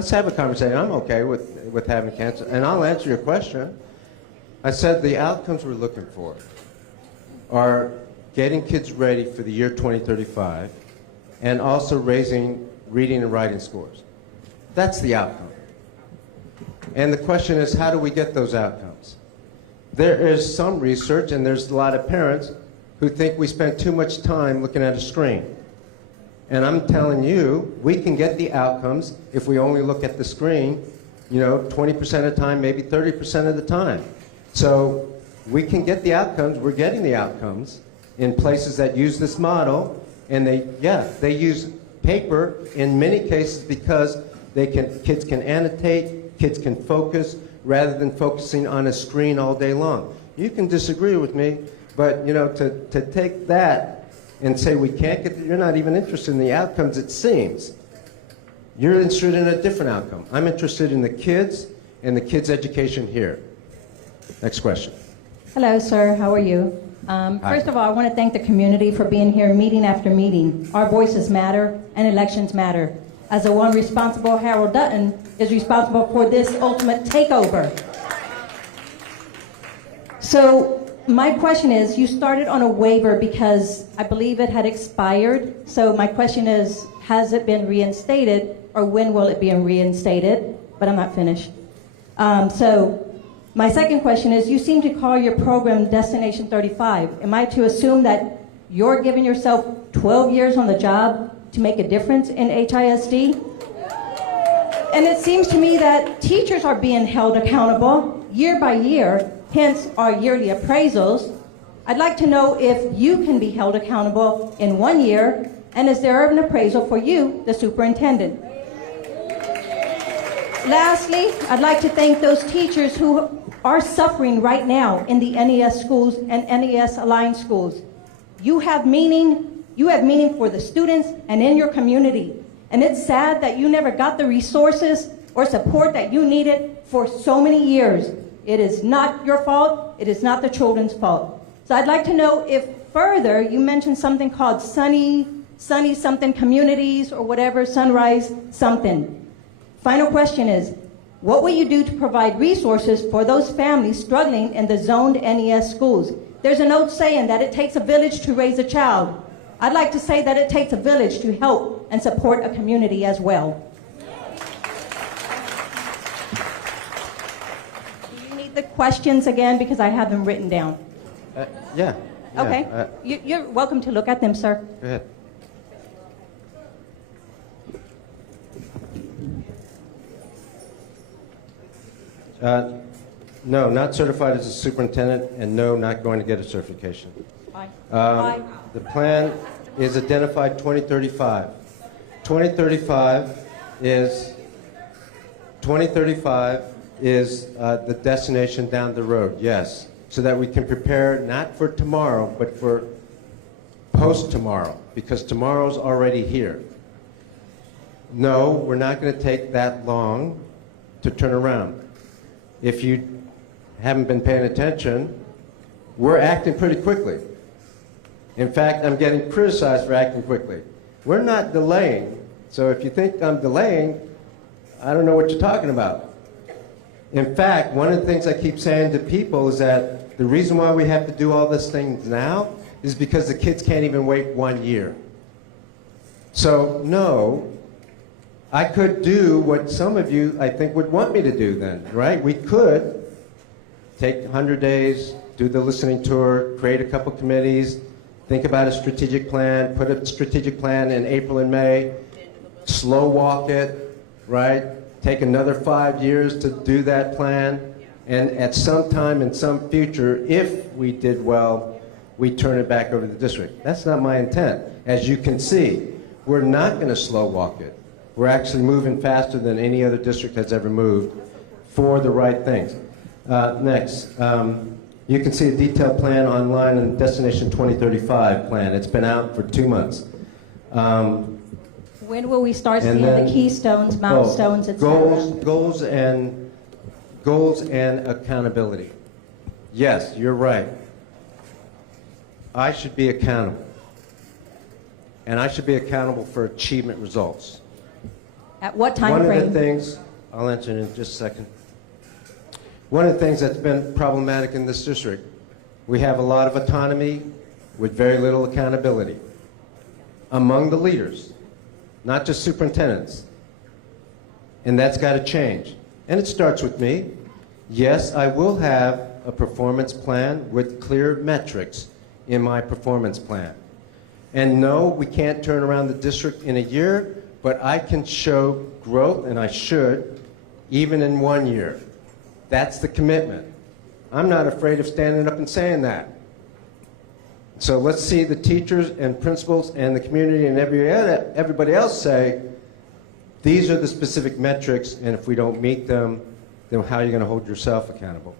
have a conversation. I'm okay with having cancer, and I'll answer your question. I said the outcomes we're looking for are getting kids ready for the year 2035, and also raising reading and writing scores. That's the outcome. And the question is, how do we get those outcomes? There is some research, and there's a lot of parents who think we spend too much time looking at a screen. And I'm telling you, we can get the outcomes if we only look at the screen, you know, 20% of the time, maybe 30% of the time. So we can get the outcomes, we're getting the outcomes in places that use this model, and they use paper in many cases because kids can annotate, kids can focus, rather than focusing on a screen all day long. You can disagree with me, but you know, to take that and say we can't get, you're not even interested in the outcomes, it seems. You're interested in a different outcome. I'm interested in the kids and the kids' education here. Next question. Hello, sir. How are you? First of all, I want to thank the community for being here meeting after meeting. Our voices matter and elections matter. As the one responsible, Harold Dutton is responsible for this ultimate takeover. So my question is, you started on a waiver because I believe it had expired. So my question is, has it been reinstated, or when will it be reinstated? But I'm not finished. So my second question is, you seem to call your program Destination 35. Am I to assume that you're giving yourself 12 years on the job to make a difference in HISD? And it seems to me that teachers are being held accountable year by year, hence our yearly appraisals. I'd like to know if you can be held accountable in 1 year, and is there an appraisal for you, the superintendent? Lastly, I'd like to thank those teachers who are suffering right now in the NES schools and NES aligned schools. You have meaning for the students and in your community. And it's sad that you never got the resources or support that you needed for so many years. It is not your fault. It is not the children's fault. So I'd like to know if further, you mentioned something called sunny something communities or whatever, sunrise something. Final question is, what will you do to provide resources for those families struggling in the zoned NES schools? There's an old saying that it takes a village to raise a child. I'd like to say that it takes a village to help and support a community as well. Do you need the questions again, because I have them written down? Yeah. Okay. You're welcome to look at them, sir. Go ahead. No, not certified as a superintendent, and no, not going to get a certification. Bye. Bye. The plan is identified 2035. 2035 is the destination down the road, yes, so that we can prepare not for tomorrow, but for post-tomorrow, because tomorrow's already here. No, we're not going to take that long to turn around. If you haven't been paying attention, we're acting pretty quickly. In fact, I'm getting criticized for acting quickly. We're not delaying, so if you think I'm delaying, I don't know what you're talking about. In fact, one of the things I keep saying to people is that the reason why we have to do all these things now is because the kids can't even wait 1 year. So, no, I could do what some of you, I think, would want me to do then, right? We could take 100 days, do the listening tour, create a couple committees, think about a strategic plan, put a strategic plan in April and May, slow walk it, right? Take another 5 years to do that plan, and at some time in some future, if we did well, we turn it back over to the district. That's not my intent. As you can see, we're not going to slow walk it. We're actually moving faster than any other district has ever moved for the right things. Next, you can see a detailed plan online on Destination 2035 plan. It's been out for 2 months. When will we start seeing the keystones, milestones, etc.? Goals and accountability. Yes, you're right. I should be accountable. And I should be accountable for achievement results. At what time frame? One of the things, I'll answer in just a second. One of the things that's been problematic in this district, we have a lot of autonomy with very little accountability among the leaders, not just superintendents. And that's got to change. And it starts with me. Yes, I will have a performance plan with clear metrics in my performance plan. And no, we can't turn around the district in a year, but I can show growth, and I should, even in 1 year. That's the commitment. I'm not afraid of standing up and saying that. So let's see the teachers and principals and the community and everybody else say, these are the specific metrics, and if we don't meet them, then how are you going to hold yourself accountable?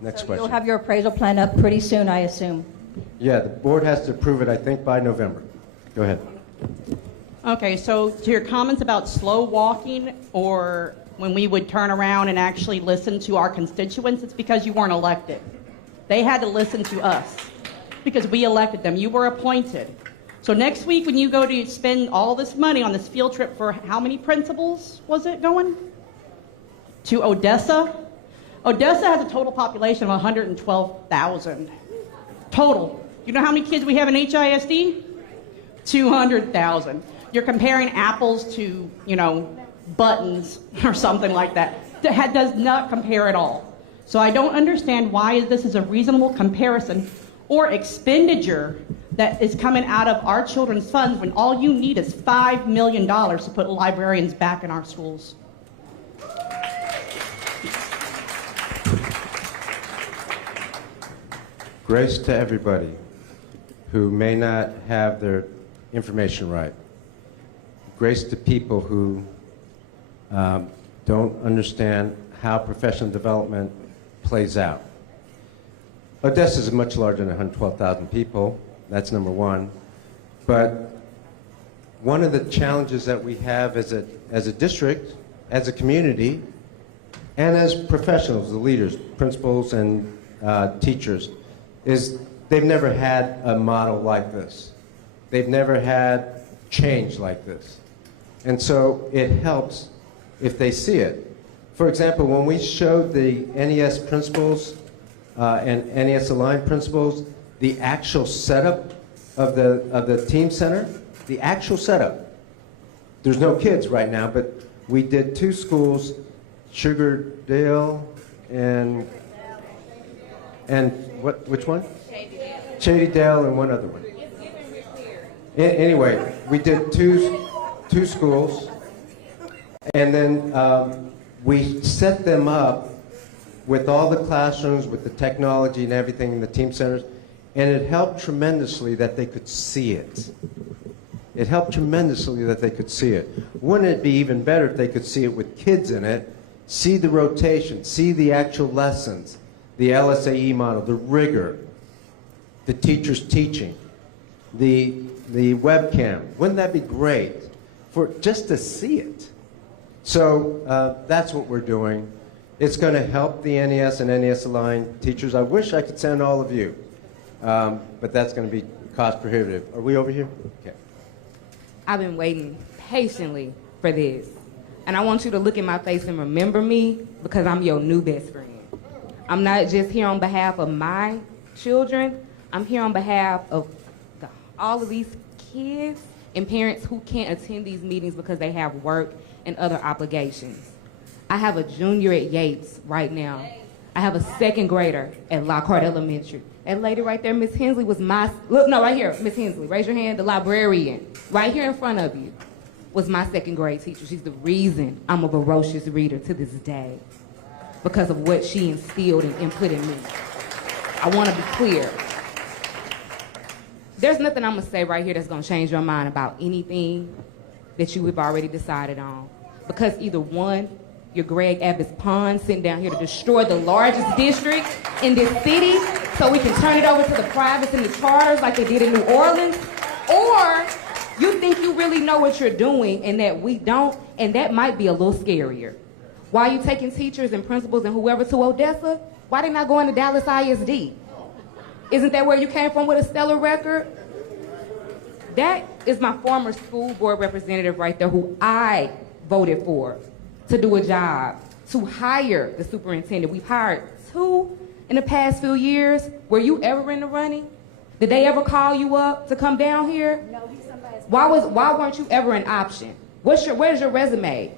Next So question. you'll have your appraisal plan up pretty soon, I assume. Yeah, the board has to approve it, I think, by November. Go ahead. Okay, so to your comments about slow walking or when we would turn around and actually listen to our constituents, it's because you weren't elected. They had to listen to us because we elected them. You were appointed. So next week when you go to spend all this money on this field trip for how many principals was it going? To Odessa? Odessa has a total population of 112,000. Total. You know how many kids we have in HISD? 200,000. You're comparing apples to, buttons or something like that. That does not compare at all. So I don't understand why this is a reasonable comparison or expenditure that is coming out of our children's funds when all you need is $5 million to put librarians back in our schools. Grace to everybody who may not have their information right. Grace to people who don't understand how professional development plays out. Odessa is much larger than 112,000 people. That's number one. But one of the challenges that we have as a district, as a community, and as professionals, the leaders, principals, and teachers, is they've never had a model like this. They've never had change like this. And so it helps if they see it. For example, when we showed the NES principals and NES aligned principals, the actual setup of the team center, the actual setup. There's no kids right now, but we did 2 schools, Sugardale and which one? Shadydale and one other one. Anyway, we did two schools, and then we set them up with all the classrooms, with the technology and everything in the team centers, and it helped tremendously that they could see it. It helped tremendously that they could see it. Wouldn't it be even better if they could see it with kids in it, see the rotation, see the actual lessons, the LSAE model, the rigor, the teachers teaching, the webcam? Wouldn't that be great for just to see it? So that's what we're doing. It's going to help the NES and NES aligned teachers. I wish I could send all of you, but that's going to be cost prohibitive. Are we over here? Okay. I've been waiting patiently for this. And I want you to look in my face and remember me because I'm your new best friend. I'm not just here on behalf of my children. I'm here on behalf of all of these kids and parents who can't attend these meetings because they have work and other obligations. I have a junior at Yates right now. I have a second grader at Lockhart Elementary. That lady right there, Miss Hensley, was my, look, no, right here, Miss Hensley, raise your hand, the librarian, right here in front of you, was my second grade teacher. She's the reason I'm a voracious reader to this day, because of what she instilled and input in me. I want to be clear. There's nothing I'm going to say right here that's going to change your mind about anything that you have already decided on. Because either one, you're Greg Abbott's pawn sitting down here to destroy the largest district in this city so we can turn it over to the privates and the charters like they did in New Orleans, or you think you really know what you're doing and that we don't, and that might be a little scarier. Why are you taking teachers and principals and whoever to Odessa? Why they not going to Dallas ISD? Isn't that where you came from with a stellar record? That is my former school board representative right there who I voted for to do a job, to hire the superintendent. We've hired 2 in the past few years. Were you ever in the running? Did they ever call you up to come down here? No, he's somebody's. Why weren't you ever an option? Where's your resume?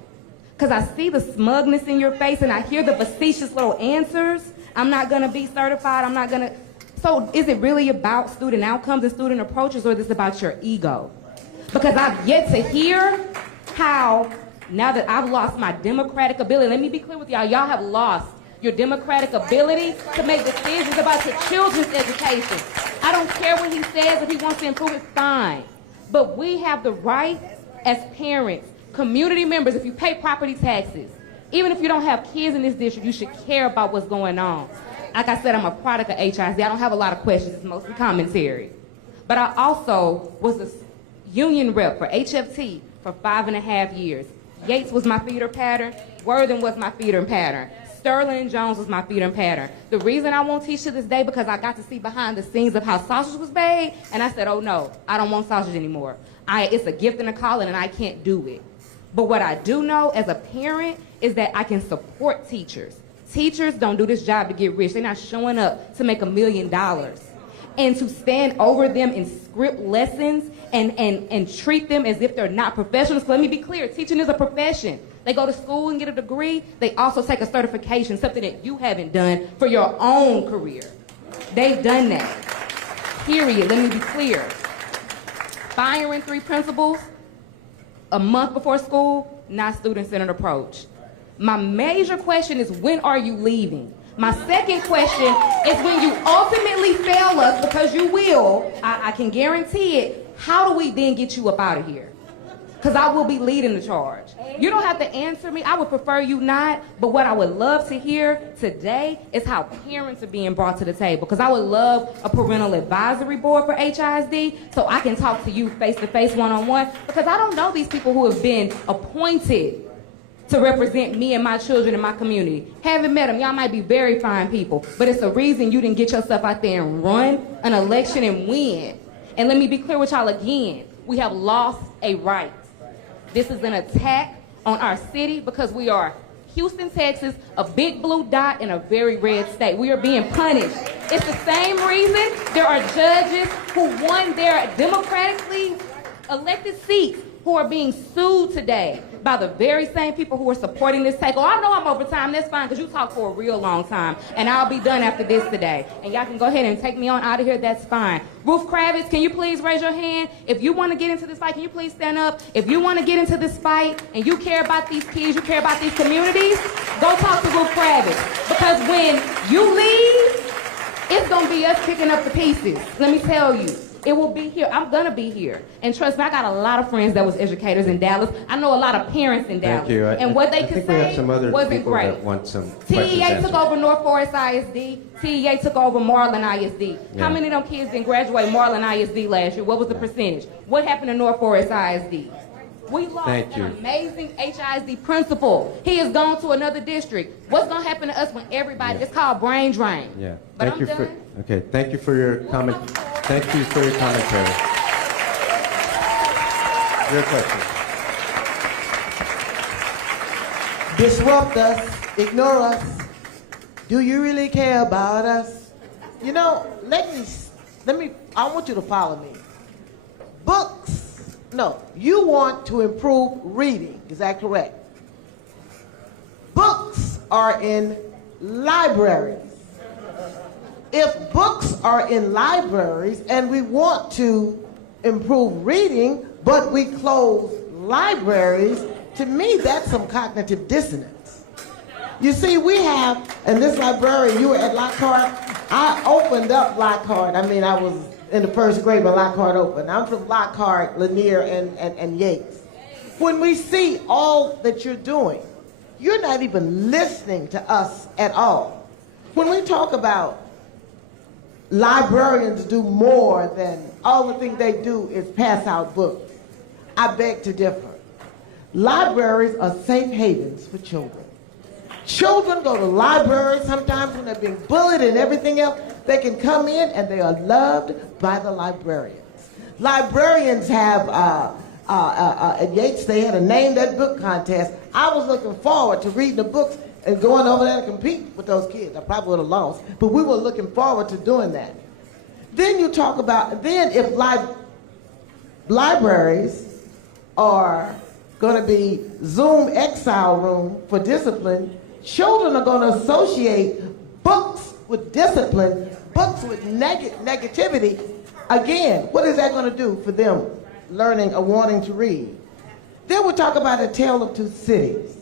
Because I see the smugness in your face and I hear the facetious little answers. I'm not gonna be certified, I'm not gonna. So is it really about student outcomes and student approaches, or is this about your ego? Because I've yet to hear how, now that I've lost my democratic ability, let me be clear with y'all, y'all have lost your democratic ability to make decisions about your children's education. I don't care what he says, if he wants to improve it, fine. But we have the right as parents, community members, if you pay property taxes, even if you don't have kids in this district, you should care about what's going on. Like I said, I'm a product of HISD. I don't have a lot of questions, it's mostly commentary. But I also was union rep for HFT for 5.5 years. Yates was my feeder pattern. Worthing was my feeder pattern. Sterling Jones was my feeder pattern. The reason I won't teach to this day because I got to see behind the scenes of how sausage was made, and I said, oh no, I don't want sausage anymore. It's a gift and a calling, and I can't do it. But what I do know as a parent is that I can support teachers. Teachers don't do this job to get rich. They're not showing up to make $1 million. And to stand over them and script lessons and treat them as if they're not professionals. So let me be clear, teaching is a profession. They go to school and get a degree. They also take a certification, something that you haven't done for your own career. They've done that. Period. Let me be clear. Firing 3 principals a month before school, not student-centered approach. My major question is, when are you leaving? My second question is, when you ultimately fail us, because you will, I can guarantee it, how do we then get you up out of here? Because I will be leading the charge. You don't have to answer me. I would prefer you not. But what I would love to hear today is how parents are being brought to the table. Because I would love a parental advisory board for HISD so I can talk to you face-to-face, one-on-one. Because I don't know these people who have been appointed to represent me and my children in my community. Haven't met them. Y'all might be very fine people. But it's a reason you didn't get yourself out there and run an election and win. And let me be clear with y'all again. We have lost a right. This is an attack on our city because we are Houston, Texas, a big blue dot in a very red state. We are being punished. It's the same reason there are judges who won their democratically elected seats who are being sued today by the very same people who are supporting this take. Oh, I know I'm over time. That's fine, because you talked for a real long time. And I'll be done after this today. And y'all can go ahead and take me on out of here. That's fine. Ruth Kravitz, can you please raise your hand? If you want to get into this fight, can you please stand up? If you want to get into this fight and you care about these kids, you care about these communities, go talk to Ruth Kravitz. Because when you leave, it's going to be us picking up the pieces. Let me tell you. It will be here. I'm going to be here. And trust me, I got a lot of friends that was educators in Dallas. I know a lot of parents in Dallas. Thank you. And what they could say wasn't great. That want some TEA took over North Forest ISD. TEA took over Marlin ISD. Yeah. How many of them kids didn't graduate Marlin ISD last year? What was the percentage? What happened to North Forest ISD? We lost an amazing HISD principal. He has gone to another district. What's going to happen to us when everybody, it's called brain drain. Yeah. But Thank you I'm done. okay, thank you for your comment. Thank you for your commentary. Your question. Disrupt us, ignore us. Do you really care about us? You know, let me, I want you to follow me. Books, no, you want to improve reading, is that correct? Books are in libraries. If books are in libraries and we want to improve reading, but we close libraries, to me that's some cognitive dissonance. You see, we have, and this librarian, you were at Lockhart, I opened up Lockhart. I mean, I was in the first grade when Lockhart opened. I'm from Lockhart, Lanier, and Yates. When we see all that you're doing, you're not even listening to us at all. When we talk about librarians do more than all the things they do is pass out books, I beg to differ. Libraries are safe havens for children. Children go to libraries sometimes when they're being bullied and everything else. They can come in and they are loved by the librarians. Librarians have, at Yates, they had a Name That Book contest. I was looking forward to reading the books and going over there to compete with those kids. I probably would have lost, but we were looking forward to doing that. Then you talk about, then if libraries are going to be Zoom exile room for discipline, children are going to associate books with discipline, books with negativity. Again, what is that going to do for them learning or wanting to read? Then we'll talk about A Tale of Two Cities.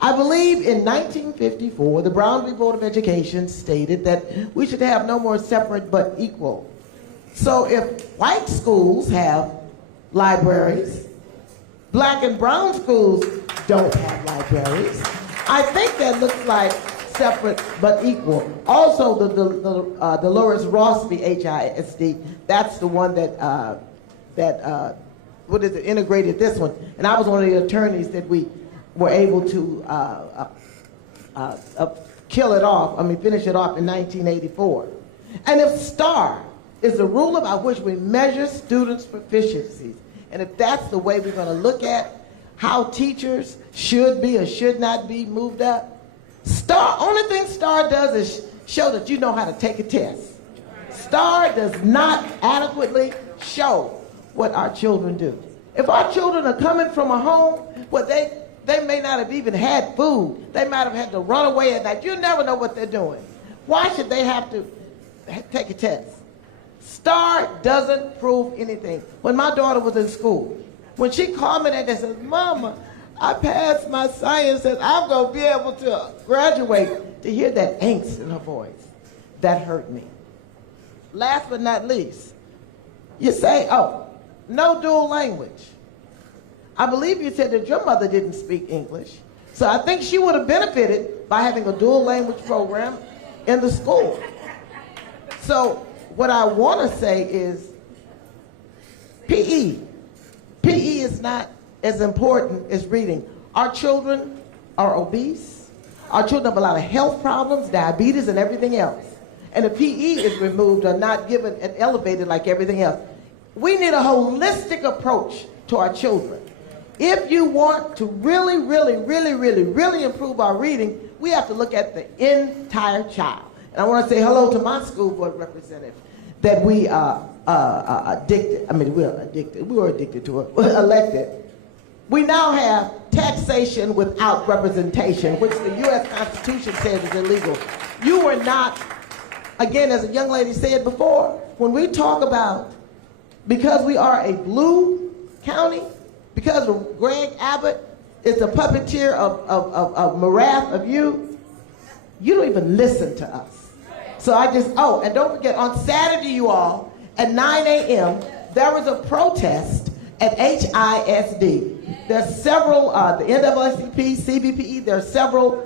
I believe in 1954, the Brown v. Board of Education stated that we should have no more separate but equal. So if white schools have libraries, black and brown schools don't have libraries, I think that looks like separate but equal. Also, the Dolores Rossby HISD, that's the one that integrated this one. And I was one of the attorneys that we were able to finish it off in 1984. And if STAR is the rule about which we measure students' proficiencies, and if that's the way we're going to look at how teachers should be or should not be moved up, only thing STAR does is show that you know how to take a test. STAR does not adequately show what our children do. If our children are coming from a home where they may not have even had food, they might have had to run away at night, you never know what they're doing. Why should they have to take a test? STAR doesn't prove anything. When my daughter was in school, when she called me and said, Mama, I passed my science and I'm going to be able to graduate, to hear that angst in her voice, that hurt me. Last but not least, you say, oh, no dual language. I believe you said that your mother didn't speak English, so I think she would have benefited by having a dual language program in the school. So what I want to say is PE. PE is not as important as reading. Our children are obese. Our children have a lot of health problems, diabetes, and everything else. And if PE is removed or not given and elevated like everything else, we need a holistic approach to our children. If you want to really improve our reading, we have to look at the entire child. And I want to say hello to my school board representative that we were addicted to it, elected. We now have taxation without representation, which the U.S. Constitution says is illegal. You were not, again, as a young lady said before, when we talk about, because we are a blue county, because Greg Abbott is the puppeteer of Marath of you don't even listen to us. So and don't forget, on Saturday, you all, at 9 a.m., there was a protest at HISD. There's several, the NAACP, CBPE, there are several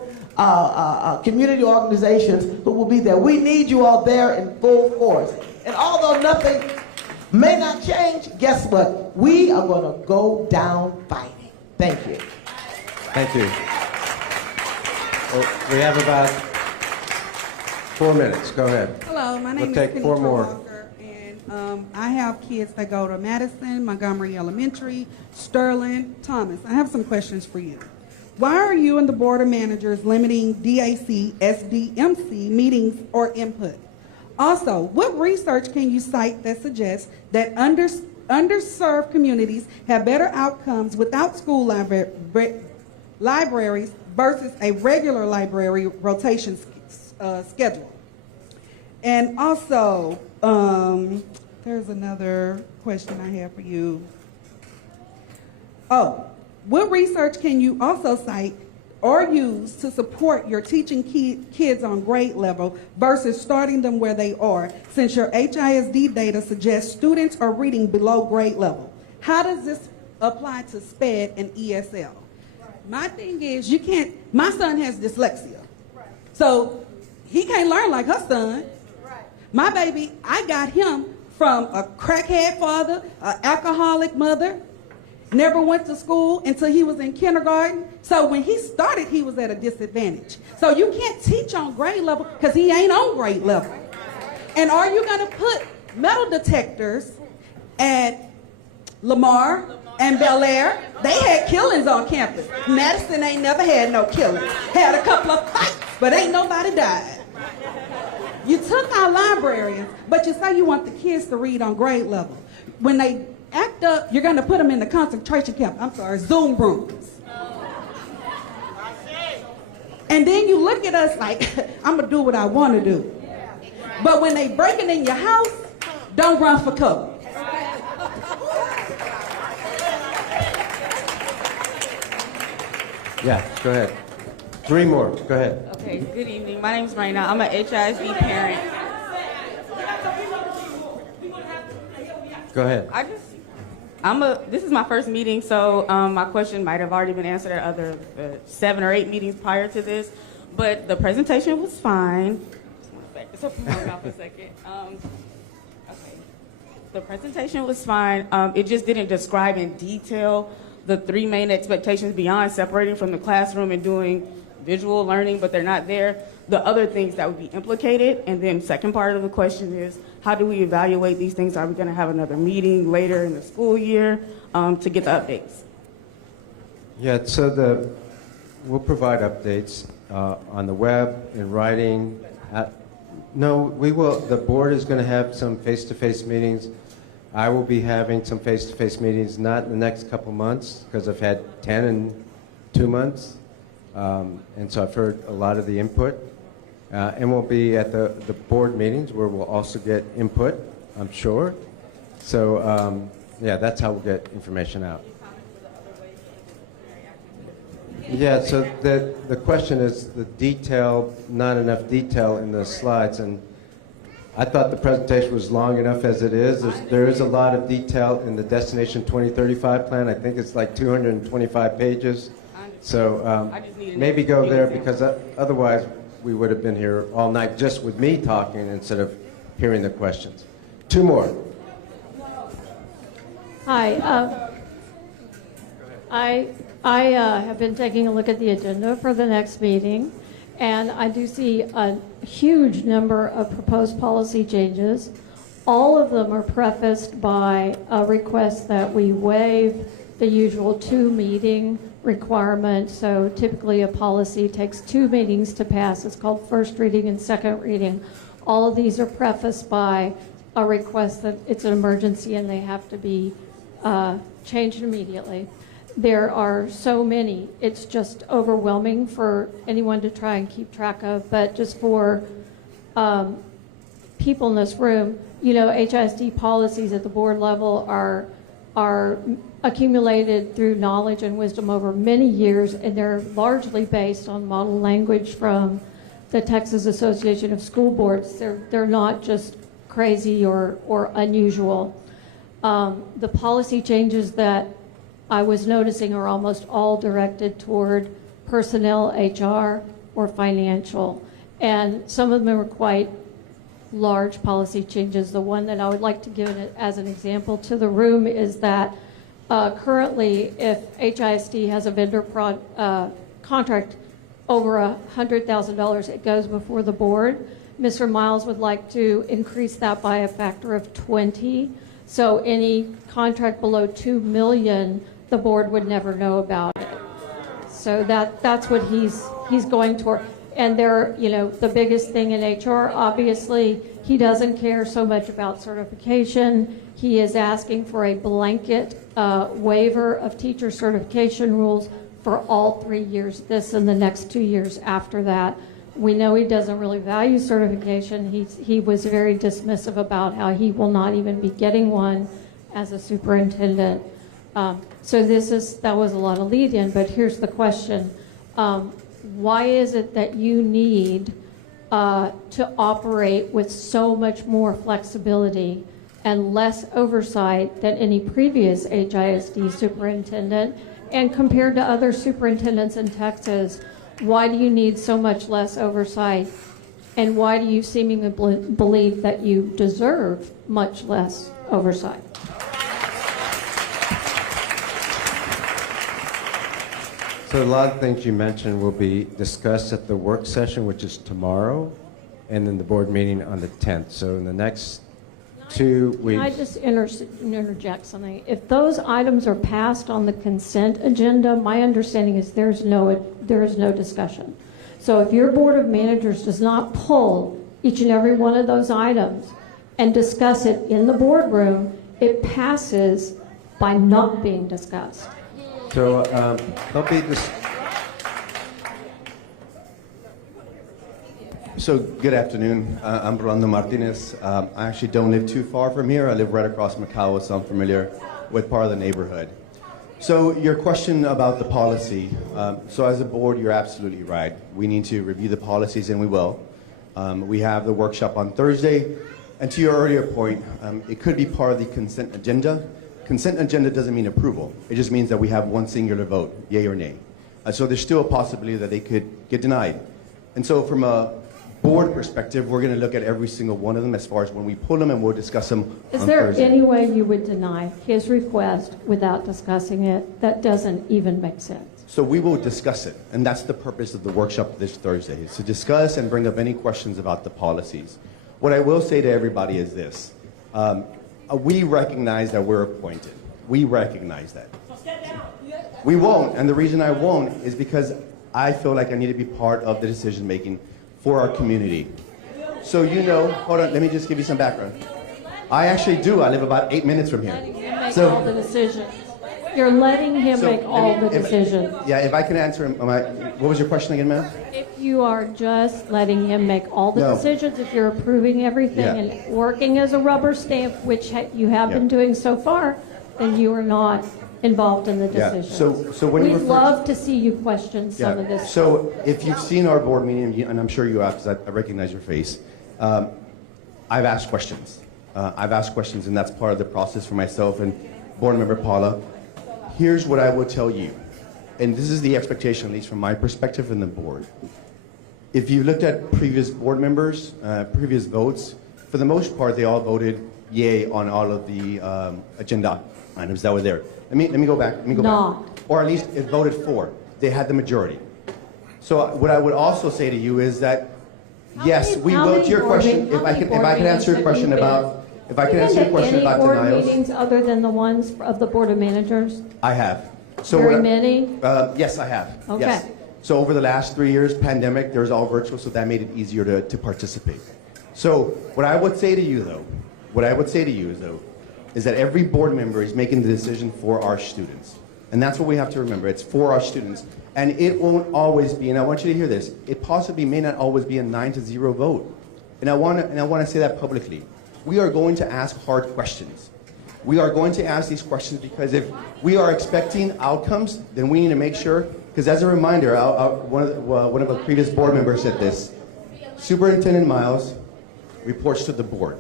community organizations who will be there. We need you all there in full force. And although nothing may not change, guess what? We are going to go down fighting. Thank you. Thank you. Well, we have about 4 minutes. Go ahead. Hello, my name We'll is take Penny 4 more. Walker, and I have kids that go to Madison, Montgomery Elementary, Sterling, Thomas. I have some questions for you. Why are you and the Board of Managers limiting DAC, SDMC meetings or input? Also, what research can you cite that suggests that underserved communities have better outcomes without school libraries versus a regular library rotation schedule? And also, there's another question I have for you. Oh, what research can you also cite or use to support your teaching kids on grade level versus starting them where they are, since your HISD data suggests students are reading below grade level? How does this apply to SPED and ESL? My thing is, my son has dyslexia. So he can't learn like her son. My baby, I got him from a crackhead father, an alcoholic mother, never went to school until he was in kindergarten. So when he started, he was at a disadvantage. So you can't teach on grade level because he ain't on grade level. And are you going to put metal detectors at Lamar and Bel Air? They had killings on campus. Madison ain't never had no killings. Had a couple of fights, but ain't nobody died. You took our librarians, but you say you want the kids to read on grade level. When they act up, you're going to put them in the concentration camp. Zoom rooms. And then you look at us like, I'm going to do what I want to do. But when they breaking in your house, don't run for cover. Yeah, go ahead. 3 more. Go ahead. Okay, good evening. My name is Marina. I'm a HISD parent. Go ahead. This is my first meeting, so my question might have already been answered at other 7 or 8 meetings prior to this, but the presentation was fine. Just want to back this up in my mouth a second. Okay. The presentation was fine. It just didn't describe in detail the three main expectations beyond separating from the classroom and doing visual learning, but they're not there. The other things that would be implicated. And then second part of the question is, how do we evaluate these things? Are we going to have another meeting later in the school year to get the updates? Yeah, so we'll provide updates on the web, in writing. No, we will. The board is going to have some face-to-face meetings. I will be having some face-to-face meetings, not in the next couple months, because I've had 10 in 2 months. And so I've heard a lot of the input. And we'll be at the board meetings where we'll also get input, I'm sure. So, yeah, that's how we'll get information out. Yeah, so the question is the detail, not enough detail in the slides. And I thought the presentation was long enough as it is. There is a lot of detail in the Destination 2035 plan. I think it's like 225 pages. So maybe go there, because otherwise we would have been here all night just with me talking instead of hearing the questions. Two more. Hi. I have been taking a look at the agenda for the next meeting, and I do see a huge number of proposed policy changes. All of them are prefaced by a request that we waive the usual 2-meeting requirement. So typically a policy takes 2 meetings to pass. It's called first reading and second reading. All of these are prefaced by a request that it's an emergency and they have to be changed immediately. There are so many, it's just overwhelming for anyone to try and keep track of. But just for people in this room, you know, HISD policies at the board level are accumulated through knowledge and wisdom over many years, and they're largely based on model language from the Texas Association of School Boards. They're not just crazy or unusual. The policy changes that I was noticing are almost all directed toward personnel, HR, or financial. And some of them are quite large policy changes. The one that I would like to give it as an example to the room is that currently, if HISD has a vendor contract over $100,000, it goes before the board. Mr. Miles would like to increase that by a factor of 20. So any contract below $2 million, the board would never know about it. So that's what he's going toward. And there, you know, the biggest thing in HR, obviously, he doesn't care so much about certification. He is asking for a blanket waiver of teacher certification rules for all 3 years, this and the next 2 years after that. We know he doesn't really value certification. He was very dismissive about how he will not even be getting one as a superintendent. So that was a lot of lead-in, but here's the question. Why is it that you need to operate with so much more flexibility and less oversight than any previous HISD superintendent? And compared to other superintendents in Texas, why do you need so much less oversight? And why do you seemingly believe that you deserve much less oversight? So a lot of things you mentioned will be discussed at the work session, which is tomorrow, and then the board meeting on the 10th. So in the next 2 weeks. Can I just interject something? If those items are passed on the consent agenda, my understanding is there is no discussion. So if your board of managers does not pull each and every one of those items and discuss it in the boardroom, it passes by not being discussed. So there'll be this. So good afternoon. I'm Rolando Martinez. I actually don't live too far from here. I live right across Macao, so I'm familiar with part of the neighborhood. So your question about the policy. So as a board, you're absolutely right. We need to review the policies, and we will. We have the workshop on Thursday. And to your earlier point, it could be part of the consent agenda. Consent agenda doesn't mean approval. It just means that we have one singular vote, yay or nay. So there's still a possibility that they could get denied. And so from a board perspective, we're going to look at every single one of them as far as when we pull them, and we'll discuss them Is on there Thursday. any way you would deny his request without discussing it? That doesn't even make sense. So we will discuss it, and that's the purpose of the workshop this Thursday, is to discuss and bring up any questions about the policies. What I will say to everybody is this. We recognize that we're appointed. We recognize that. We won't, and the reason I won't is because I feel like I need to be part of the decision making for our community. So you know, hold on, let me just give you some background. I actually do. I live about 8 minutes from here. Letting him make all the decisions. You're letting him make all the decisions. Yeah, if I can answer, what was your question again, ma'am? If you are just letting him make all the No. decisions, if you're approving everything Yeah. and working as a rubber stamp, which you have been doing so far, then you are not involved in the Yeah, decisions. so when you We'd refer- love to see you question some of this. So if you've seen our board meeting, and I'm sure you have because I recognize your face, I've asked questions. And that's part of the process for myself and board member Paula. Here's what I will tell you, and this is the expectation, at least from my perspective and the board. If you looked at previous board members, previous votes, for the most part, they all voted yay on all of the agenda items that were there. Let me go back. Not. Or at least it voted for. They had the majority. So what I would also say to you is that, yes, we How vote many to your board question. meetings- If I can answer your question have you about, if I can Have answer you your been question to any about board denials, meetings other than the ones of the Board of Managers? I have. Very many? Yes, I have. Okay. Yes. So over the last 3 years, pandemic, there's all virtual, so that made it easier to participate. So what I would say to you, though, is that every board member is making the decision for our students. And that's what we have to remember. It's for our students. And it won't always be, and I want you to hear this, it possibly may not always be a 9-0 vote. And I want to say that publicly. We are going to ask hard questions. We are going to ask these questions because if we are expecting outcomes, then we need to make sure, because as a reminder, one of the previous board members said this, Superintendent Miles reports to the board.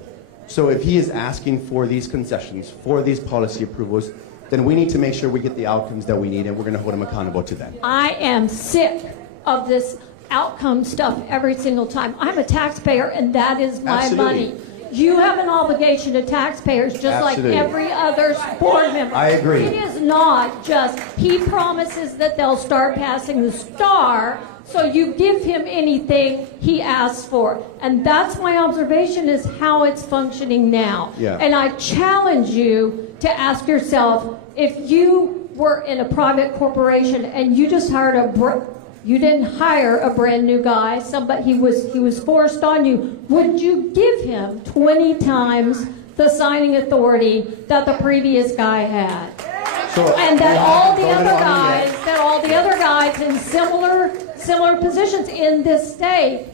So if he is asking for these concessions, for these policy approvals, then we need to make sure we get the outcomes that we need, and we're going to hold him accountable to that. I am sick of this outcome stuff every single time. I'm a taxpayer, and that is my Absolutely. money. You have an obligation to taxpayers just Absolutely. like every other board member. I agree. It is not just, he promises that they'll start passing the STAR, so you give him anything he asks for. And that's my observation is how it's functioning now. Yeah. And I challenge you to ask yourself, if you were in a private corporation and you just hired you didn't hire a brand new guy, somebody he was forced on you, would you give him 20 times the signing authority that the previous guy had? And that all the other guys in similar positions in this state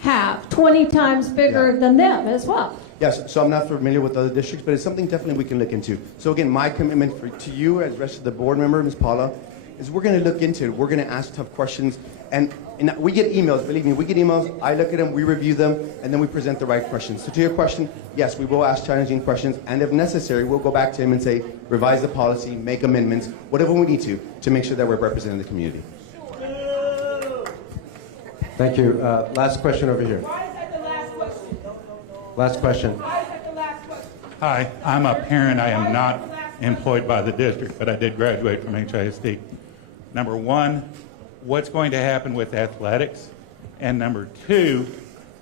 have 20 times bigger than them as well. Yes, so I'm not familiar with other districts, but it's something definitely we can look into. So again, my commitment to you as the rest of the board member, Ms. Paula, is we're going to look into it. We're going to ask tough questions. And we get emails, believe me, we get emails. I look at them, we review them, and then we present the right questions. So to your question, yes, we will ask challenging questions. And if necessary, we'll go back to him and say, revise the policy, make amendments, whatever we need to make sure that we're representing the community. Thank you. Last question over here. Last question. Hi, I'm a parent. I am not employed by the district, but I did graduate from HISD. Number one, what's going to happen with athletics? And number two,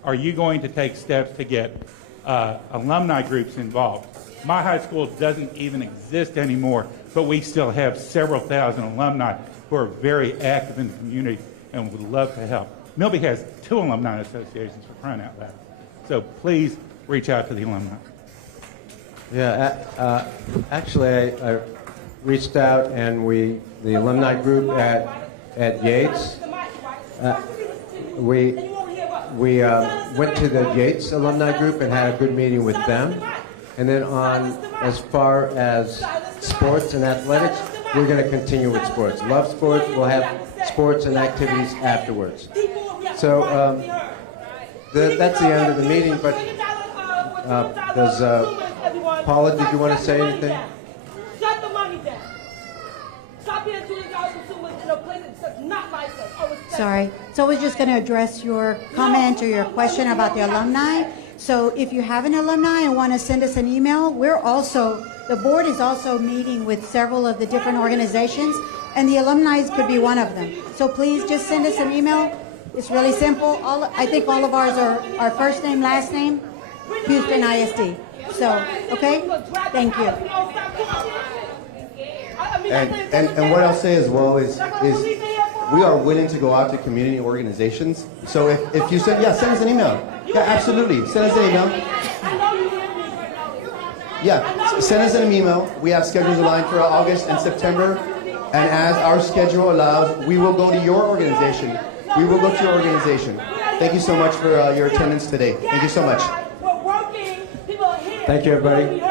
are you going to take steps to get alumni groups involved? My high school doesn't even exist anymore, but we still have several thousand alumni who are very active in the community and would love to help. Milby has 2 alumni associations, for crying out loud. So please reach out to the alumni. Yeah, actually, I reached out, and the alumni group at Yates, we went to the Yates alumni group and had a good meeting with them. And then as far as sports and athletics, we're going to continue with sports. Love sports. We'll have sports and activities afterwards. So that's the end of the meeting. But does Paula, did you want to say anything? Shut the money down. Stop being $2 consumers in a place that's not licensed or respected. Sorry. So I was just going to address your comment or your question about the alumni. So if you have an alumni and want to send us an email, the board is also meeting with several of the different organizations, and the alumni could be one of them. So please just send us an email. It's really simple. I think all of ours are our first name, last name, Houston ISD. So, okay? Thank you. And what I'll say as well is we are willing to go out to community organizations. So if you send us an email. Yeah, absolutely. Send us an email. Yeah, send us an email. We have schedules aligned for August and September. And as our schedule allows, we will go to your organization. We will go to your organization. Thank you so much for your attendance today. Thank you so much. Thank you, everybody.